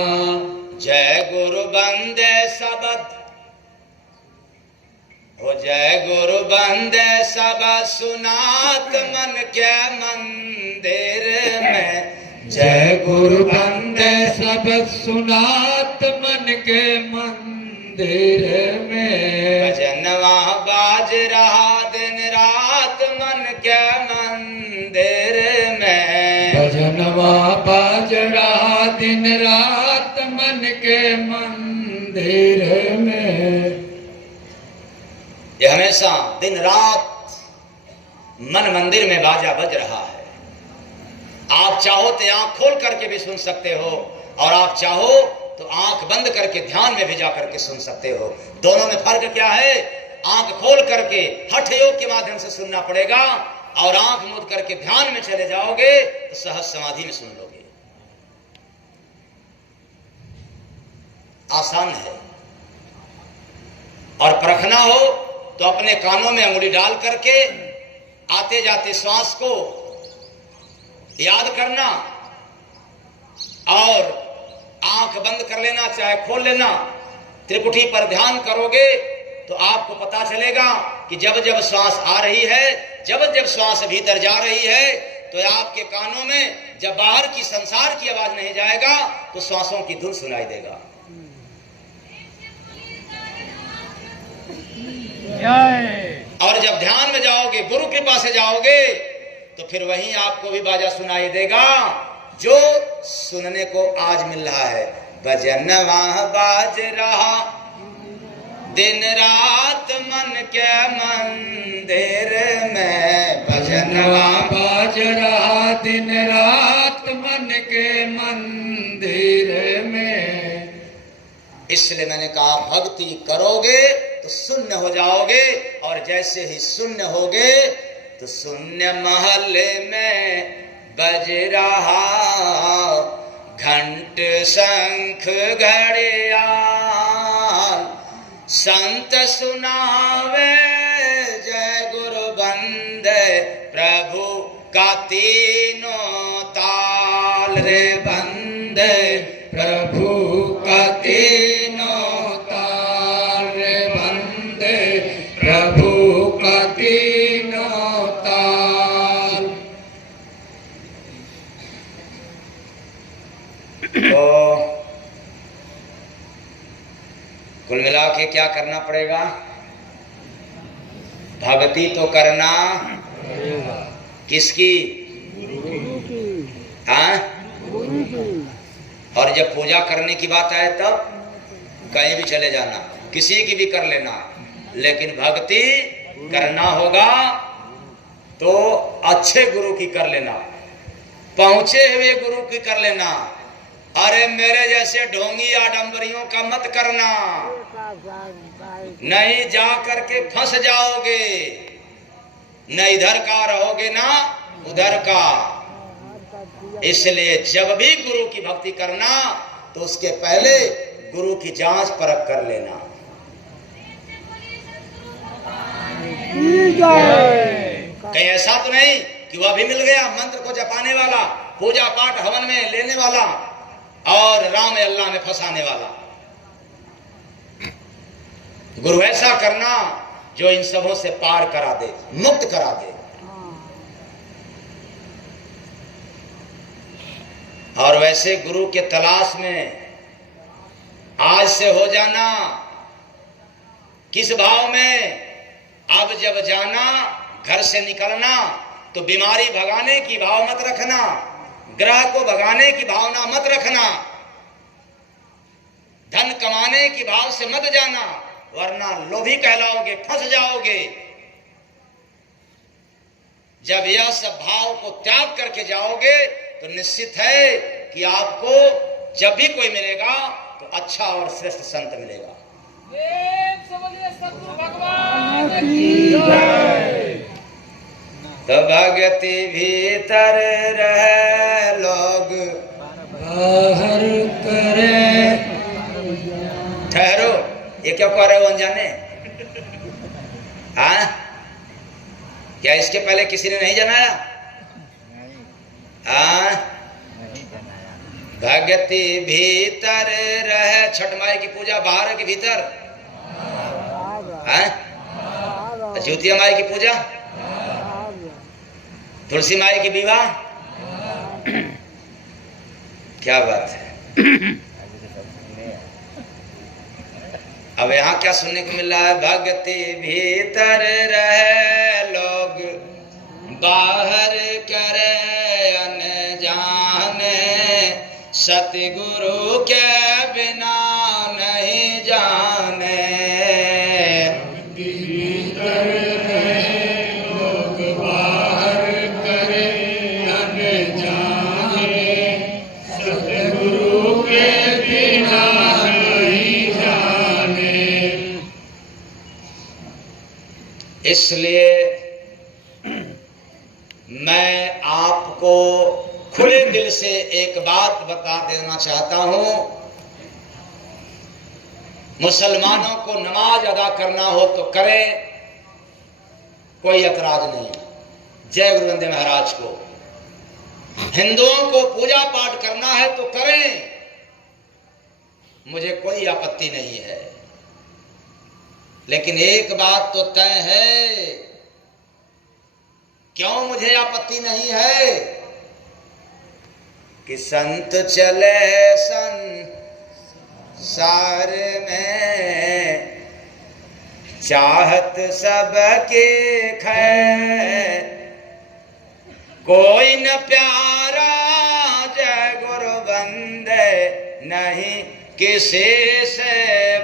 जय गुरु बंदे सबद हो, जय गुरु बंदे सब सुनात मन के मंदिर में। जय गुरु बंदे सब सुनात मन के मंदिर में। भजनवा बाज रहा दिन रात मन के मंदिर में। भजनवा बाज रहा दिन रात मन के मंदिर में। ये हमेशा दिन रात मन मंदिर में बाजा बज रहा है। आप चाहो तो आंख खोल करके भी सुन सकते हो और आप चाहो तो आंख बंद करके ध्यान में भी जा करके सुन सकते हो। दोनों में फर्क क्या है? आंख खोल करके हठ योग के माध्यम से सुनना पड़ेगा और आंख मूंद करके ध्यान में चले जाओगे तो सहज समाधि में सुन लोगे। आसान है। और परखना हो तो अपने कानों में अंगुली डाल करके आते जाते श्वास को याद करना और आंख बंद कर लेना चाहे खोल लेना। त्रिपुटी पर ध्यान करोगे तो आपको पता चलेगा कि जब जब श्वास आ रही है, जब जब श्वास भीतर जा रही है, तो आपके कानों में जब बाहर की संसार की आवाज नहीं जाएगा तो श्वासों की धुन सुनाई देगा। और जब ध्यान में जाओगे, गुरु कृपा से जाओगे, तो फिर वहीं आपको भी बाजा सुनाई देगा जो सुनने को आज मिल रहा है। भजनवा बाज रहा दिन रात मन के मंदिर में। भजनवा बाज रहा दिन रात मन के मंदिर में। इसलिए मैंने कहा भक्ति करोगे तो शून्य हो जाओगे और जैसे ही शून्य होगे तो शून्य महल में बज रहा घंट शंख घड़ियाल। संत सुनावे जय गुरु बंदे प्रभु का तीनों ताल रे बंदे प्रभु का तीनों ताल रे बंदे प्रभु का तीनों ताल। तो कुल मिला के क्या करना पड़ेगा? भक्ति तो करना किसकी? हाँ? और जब पूजा करने की बात आए तब कहीं भी चले जाना, किसी की भी कर लेना, लेकिन भक्ति करना होगा तो अच्छे गुरु की कर लेना, पहुंचे हुए गुरु की कर लेना। अरे मेरे जैसे ढोंगी आडंबरियों का मत करना, नहीं जा करके फंस जाओगे, न इधर का रहोगे ना उधर का। इसलिए जब भी गुरु की भक्ति करना तो उसके पहले गुरु की जांच परख कर लेना। कहीं ऐसा तो नहीं कि वह भी मिल गया, मंत्र को जपाने वाला, पूजा पाठ हवन में लेने वाला और राम अल्लाह में फंसाने वाला। गुरु ऐसा करना जो इन सबों से पार करा दे, मुक्त करा दे। और वैसे गुरु के तलाश में आज से हो जाना, किस भाव में? अब जब जाना, घर से निकलना तो बीमारी भगाने की भाव मत रखना, ग्रह को भगाने की भावना मत रखना, धन कमाने की भाव से मत जाना, वरना लोभी कहलाओगे, फंस जाओगे। जब यह सब भाव को त्याग करके जाओगे तो निश्चित है कि आपको जब भी कोई मिलेगा तो अच्छा और श्रेष्ठ संत मिलेगा। सतगुरु भगवान की जय। तो भगति भीतर रहे, लोग बाहर करे। ठहरो, ये क्या कह रहे हो अनजाने? हाँ, क्या इसके पहले किसी ने नहीं जनाया? हाँ, भगति भीतर रहे। छठ माई की पूजा बाहर है कि भीतर? हाँ, ज्योतिया माई की पूजा, तुलसी माई की विवाह, क्या बात है। अब यहाँ क्या सुनने को मिल रहा है? भक्ति भीतर रहे, लोग बाहर करे अनजाने, सतगुरु के बिना नहीं जाने। भीतर रहे, लोग बाहर करे अनजाने, सतगुरु के बिना नहीं जाने। इसलिए मैं आपको खुले दिल से एक बात बता देना चाहता हूं, मुसलमानों को नमाज अदा करना हो तो करें, कोई ऐतराज नहीं। जय गुरु वंदे महाराज को। हिंदुओं को पूजा पाठ करना है तो करें, मुझे कोई आपत्ति नहीं है। लेकिन एक बात तो तय है, क्यों मुझे आपत्ति नहीं है? कि संत चले संसार में, चाहत सबके खैर, कोई न प्यारा जय गुरु बंदे, नहीं किसी से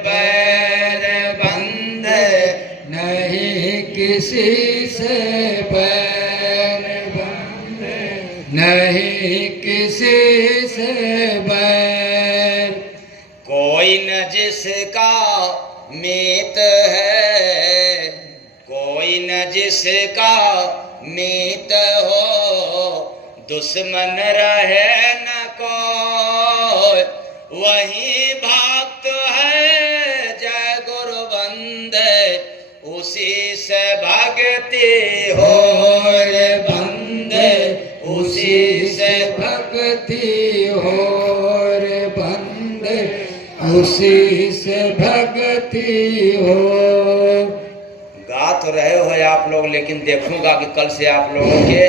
बैर बंदे, नहीं किसी से बैर बंदे, नहीं किसी से बैर। कोई न जिसका मीत है, कोई न जिसका मीत हो, दुश्मन रहे न कोई, वही भक्त है जय गुरु बंदे, उसी से भक्ति हो रे बंदे, उसी से भक्ति हो रे बंदे, उसी से भक्ति हो। गा तो रहे हो आप लोग, लेकिन देखूंगा कि कल से आप लोगों के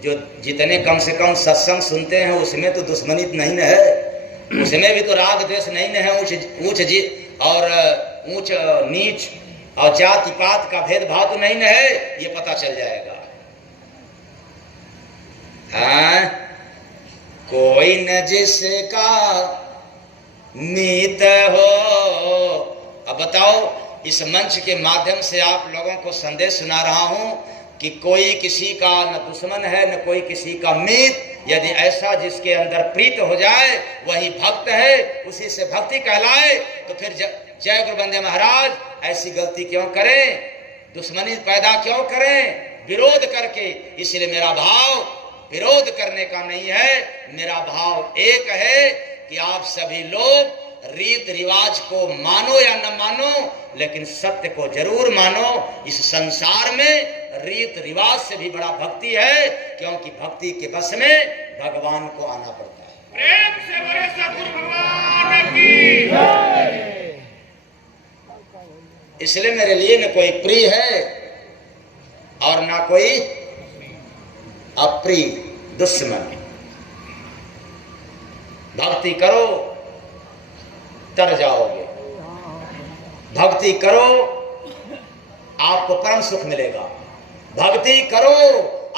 जो जितने कम से कम सत्संग सुनते हैं उसमें तो दुश्मनी नहीं न है, उसमें भी तो राग द्वेष नहीं न है, ऊंच नीच और जाति पात का भेदभाव तो नहीं न है, ये पता चल जाएगा। हाँ, कोई न जिसका मीत हो। अब बताओ, इस मंच के माध्यम से आप लोगों को संदेश सुना रहा हूं कि कोई किसी का न दुश्मन है न कोई किसी का मीत। यदि ऐसा जिसके अंदर प्रीत हो जाए वही भक्त है, उसी से भक्ति कहलाए, तो फिर जय गुरु वंदे महाराज ऐसी गलती क्यों करें, दुश्मनी पैदा क्यों करें विरोध करके। इसलिए मेरा भाव विरोध करने का नहीं है, मेरा भाव एक है कि आप सभी लोग रीत रिवाज को मानो या न मानो, लेकिन सत्य को जरूर मानो। इस संसार में रीत रिवाज से भी बड़ा भक्ति है, क्योंकि भक्ति के बस में भगवान को आना पड़ता है। प्रेम से बोले सतगुरु भगवान की जय। इसलिए मेरे लिए न कोई प्रिय है और ना कोई अप्रिय, दुश्मन। भक्ति करो तर जाओगे, भक्ति करो आपको परम सुख मिलेगा, भक्ति करो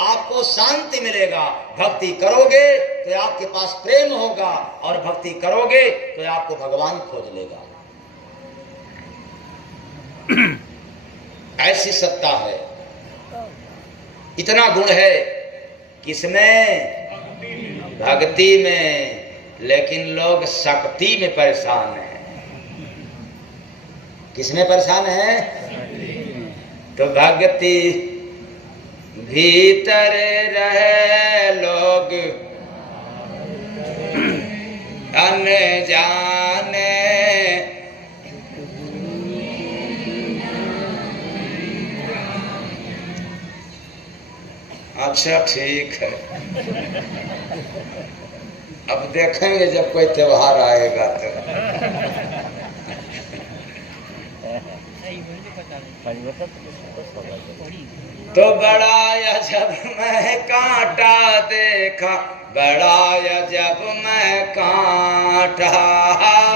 आपको शांति मिलेगा, भक्ति करोगे तो आपके पास प्रेम होगा, और भक्ति करोगे तो आपको भगवान खोज लेगा। ऐसी सत्ता है, इतना गुण है किसमें? भक्ति में। लेकिन लोग शक्ति में परेशान हैं। किसमें परेशान है? तो भक्ति भीतर रहे लोग अनजाने। अच्छा ठीक है, अब देखेंगे जब कोई त्योहार आएगा तो बड़ा अजब मैं कांटा देखा, बड़ा अजब मैं कांटा,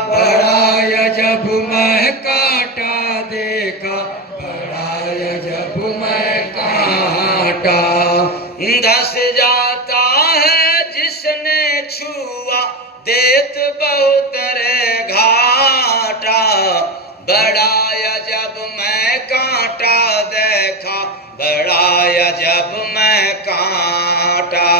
बड़ा अजब मैं कांटा देखा, बड़ा अजब मैं कांटा। धस जाता है जिसने छुआ, देत बहुत रे घाटा। बड़ा अजब मैं कांटा देखा, बड़ा अजब मैं कांटा,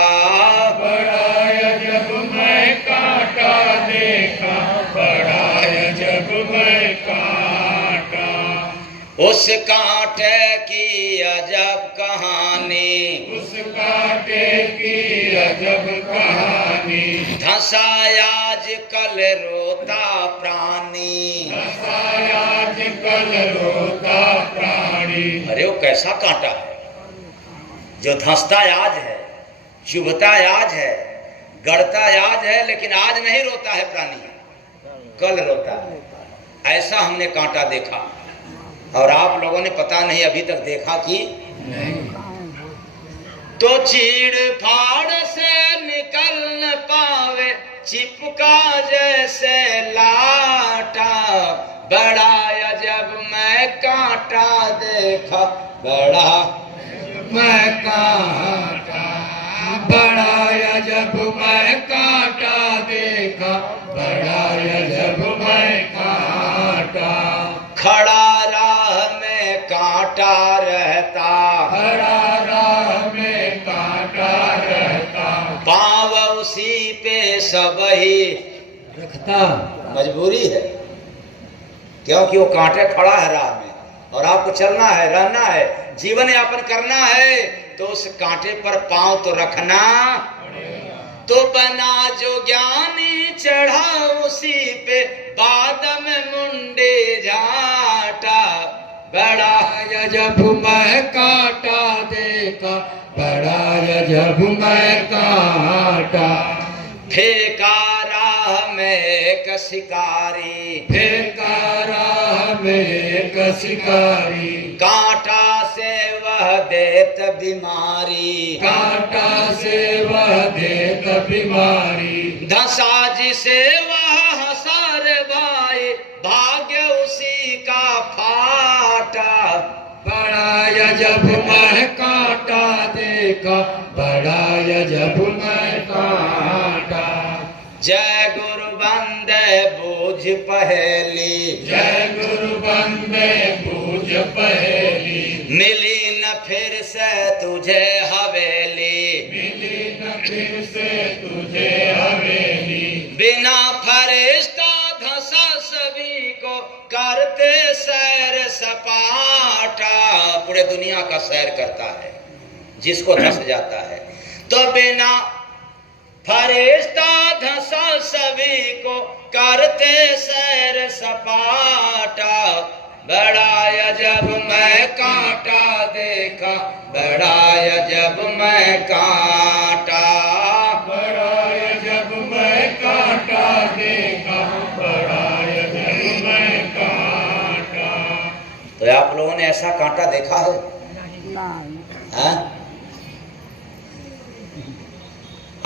बड़ा अजब मैं कांटा देखा, बड़ा अजब मैं कांटा। उस कांटे की अजब कहानी, उस कांटे की अजब कहानी। धंसा आज कल रोता प्राणी, आज कल रोता प्राणी। अरे वो कैसा कांटा है जो धंसता आज है, चुभता आज है, गड़ता आज है, लेकिन आज नहीं रोता है प्राणी, कल रोता है। ऐसा हमने कांटा देखा, और आप लोगों ने पता नहीं अभी तक देखा कि नहीं। तो चीड़ फाड़ से निकल न पावे, चिपका जैसे लाटा। बड़ा अजब मैं कांटा देखा, बड़ा मैं कांटा, बड़ा अजब मैं कांटा देखा, बड़ा अजब मैं कांटा। खड़ा राह में कांटा रहता, खड़ा राह में कांटा रहता। पाँव उसी पे सब ही रखता, मजबूरी है, क्योंकि वो कांटे खड़ा है राह में, और आपको चलना है, रहना है, जीवन यापन करना है, तो उस कांटे पर पांव तो रखना। तो बना जो ज्ञानी चढ़ा उसी पे, बाद में मुंडे झाटा। बड़ा अजब मैं कांटा देखा, बड़ा अजब मैं कांटा। फेंका राह में एक शिकारी, फेंका राह में एक शिकारी। कांटा से वह देत बीमारी, कांटा से वह देत बीमारी। धंसा जिसे वह हंसार भाई, भाग्य उसी का फाटा। बड़ा अजब मैं कांटा देखा, बड़ा अजब मैं कांटा। जय गुरु बंदे बूझ पहेली, जय गुरु बंदे बूझ पहेली। मिली न फिर से तुझे हवेली, मिली न फिर से तुझे हवेली। बिना फरिश्ता धंसा सभी को, करते सैर सपाटा। पूरे दुनिया का सैर करता है जिसको धंस जाता है। तो बिना फरिश्ता धंसा सभी को करते सैर सपाटा, बड़ा अजब मैं कांटा देखा, बड़ा अजब मैं कांटा, बड़ा अजब मैं कांटा देखा, बड़ा अजब मैं कांटा। तो आप लोगों ने ऐसा कांटा देखा है? हाँ?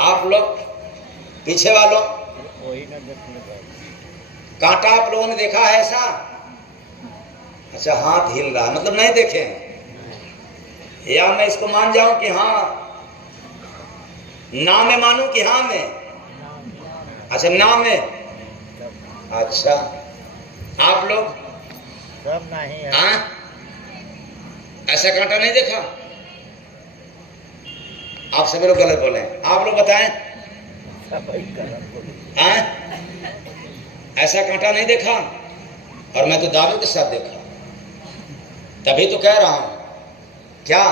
आप लोग पीछे वालों कांटा आप लोगों ने देखा है ऐसा? अच्छा, हाथ हिल रहा, मतलब नहीं देखे हैं। या मैं इसको मान जाऊं कि हाँ, ना में मानूं कि हाँ में? अच्छा, ना में। अच्छा, आप लोग सब नहीं है। हाँ, ऐसा कांटा नहीं देखा? आप सभी लोग गलत बोले, आप लोग बताएं। हाँ, ऐसा कांटा नहीं देखा, और मैं तो दावे के साथ देखा, तभी तो कह रहा हूं। क्या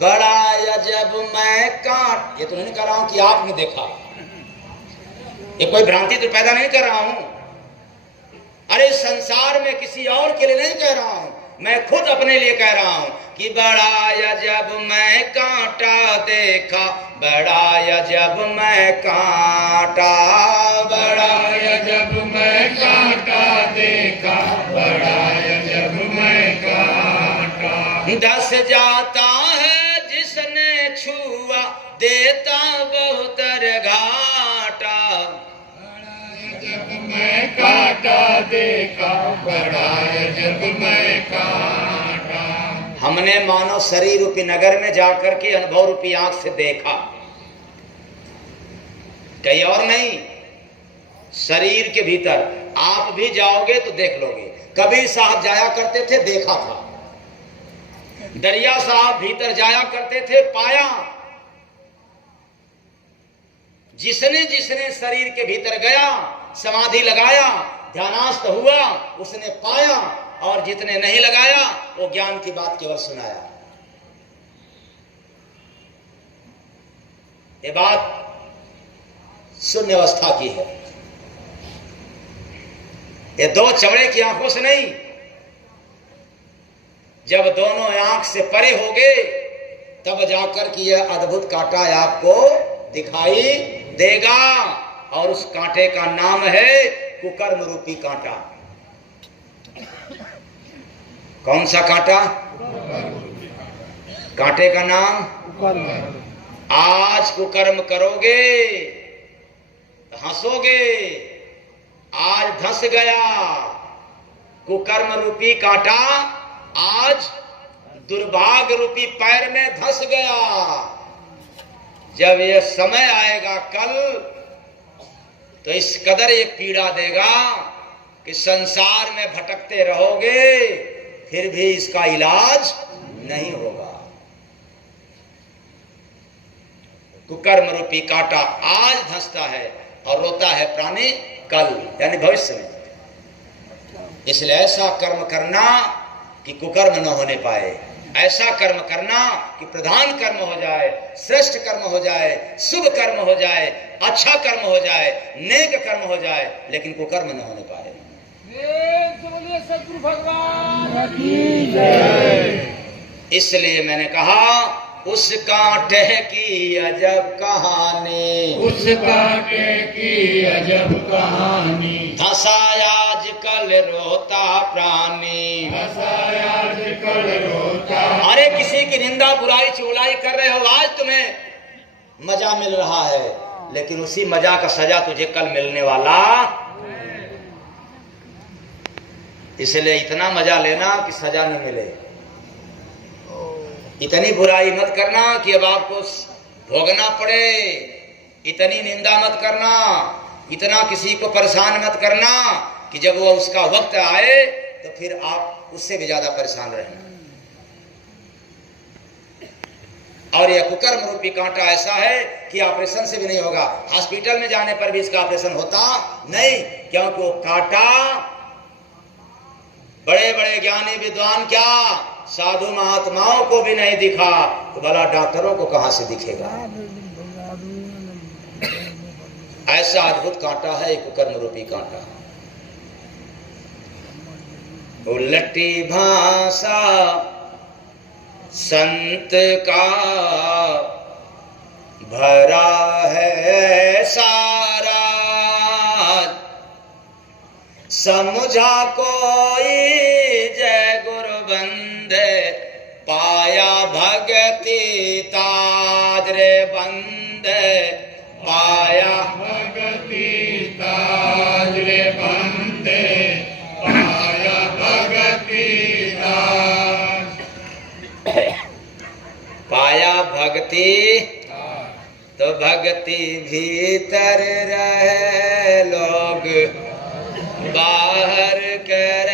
बड़ा अजब मैं कांट, ये तो नहीं कह रहा हूं कि आपने देखा, ये कोई भ्रांति तो पैदा नहीं कर रहा हूं। अरे संसार में किसी और के लिए नहीं कह रहा हूं, मैं खुद अपने लिए कह रहा हूं कि बड़ा अजब मैं कांटा देखा, बड़ा अजब मैं कांटा, बड़ा अजब मैं कांटा देखा, बड़ा अजब मैं कांटा। धस जाता है जिसने छुआ, देता बहुत घाटा, अजब मैं कांटा देखा, बड़ा अजब मैं कांटा। हमने मानव शरीर रूपी नगर में जाकर के अनुभव रूपी आंख से देखा, कहीं और नहीं, शरीर के भीतर। आप भी जाओगे तो देख लोगे। कबीर साहब जाया करते थे, देखा था। दरिया साहब भीतर जाया करते थे, पाया। जिसने जिसने शरीर के भीतर गया, समाधि लगाया, ध्यानास्थ हुआ, उसने पाया, और जितने नहीं लगाया वो ज्ञान की बात केवल सुनाया। ये बात शून्य अवस्था की है, ये दो चमड़े की आंखों से नहीं। जब दोनों आंख से परे होगे तब जाकर कि यह अद्भुत कांटा आपको दिखाई देगा, और उस कांटे का नाम है कुकर्म रूपी कांटा। कौन सा कांटा? कांटे का नाम आज कुकर्म करोगे, हंसोगे, आज धंस गया कुकर्म रूपी कांटा, आज दुर्भाग्य रूपी पैर में धंस गया। जब यह समय आएगा कल, तो इस कदर एक पीड़ा देगा कि संसार में भटकते रहोगे, फिर भी इसका इलाज नहीं होगा। कुकर्म रूपी कांटा आज धंसता है और रोता है प्राणी कल, यानी भविष्य में। इसलिए ऐसा कर्म करना कि कुकर्म न होने पाए, ऐसा कर्म करना कि प्रधान कर्म हो जाए, श्रेष्ठ कर्म हो जाए, शुभ कर्म हो जाए, अच्छा कर्म हो जाए, नेक कर्म हो जाए, लेकिन कुकर्म न होने पाए। सतगुरु भगवान की जय। इसलिए मैंने कहा उस कांटे की अजब कहानी, उस कांटे की अजब कहानी, धंसाया आजकल रोता प्राणी, धंसाया आजकल रोता। अरे किसी की निंदा बुराई चुगलाई कर रहे हो, आज तुम्हें मजा मिल रहा है, लेकिन उसी मजा का सजा तुझे कल मिलने वाला। इसलिए इतना मजा लेना कि सजा न मिले। इतनी बुराई मत करना कि अब आपको भोगना पड़े, इतनी निंदा मत करना, इतना किसी को परेशान मत करना कि जब वो उसका वक्त आए तो फिर आप उससे भी ज्यादा परेशान रहना। और यह कुकर्म रूपी कांटा ऐसा है कि ऑपरेशन से भी नहीं होगा, हॉस्पिटल में जाने पर भी इसका ऑपरेशन होता नहीं, क्योंकि वो कांटा बड़े बड़े ज्ञानी विद्वान क्या साधु महात्माओं को भी नहीं दिखा, तो भला डॉक्टरों को कहां से दिखेगा। ऐसा अद्भुत कांटा है एक कर्म रूपी कांटा। उलटी भाषा संत का भरा है सारा, समझा कोई जय गुरु बंदे, पाया भगति ताज रे बंदे, पाया भगति ताज रे बंदे, पाया भगति ताज। पाया भक्ति तो भक्ति भीतर रहे, लोग बाहर कर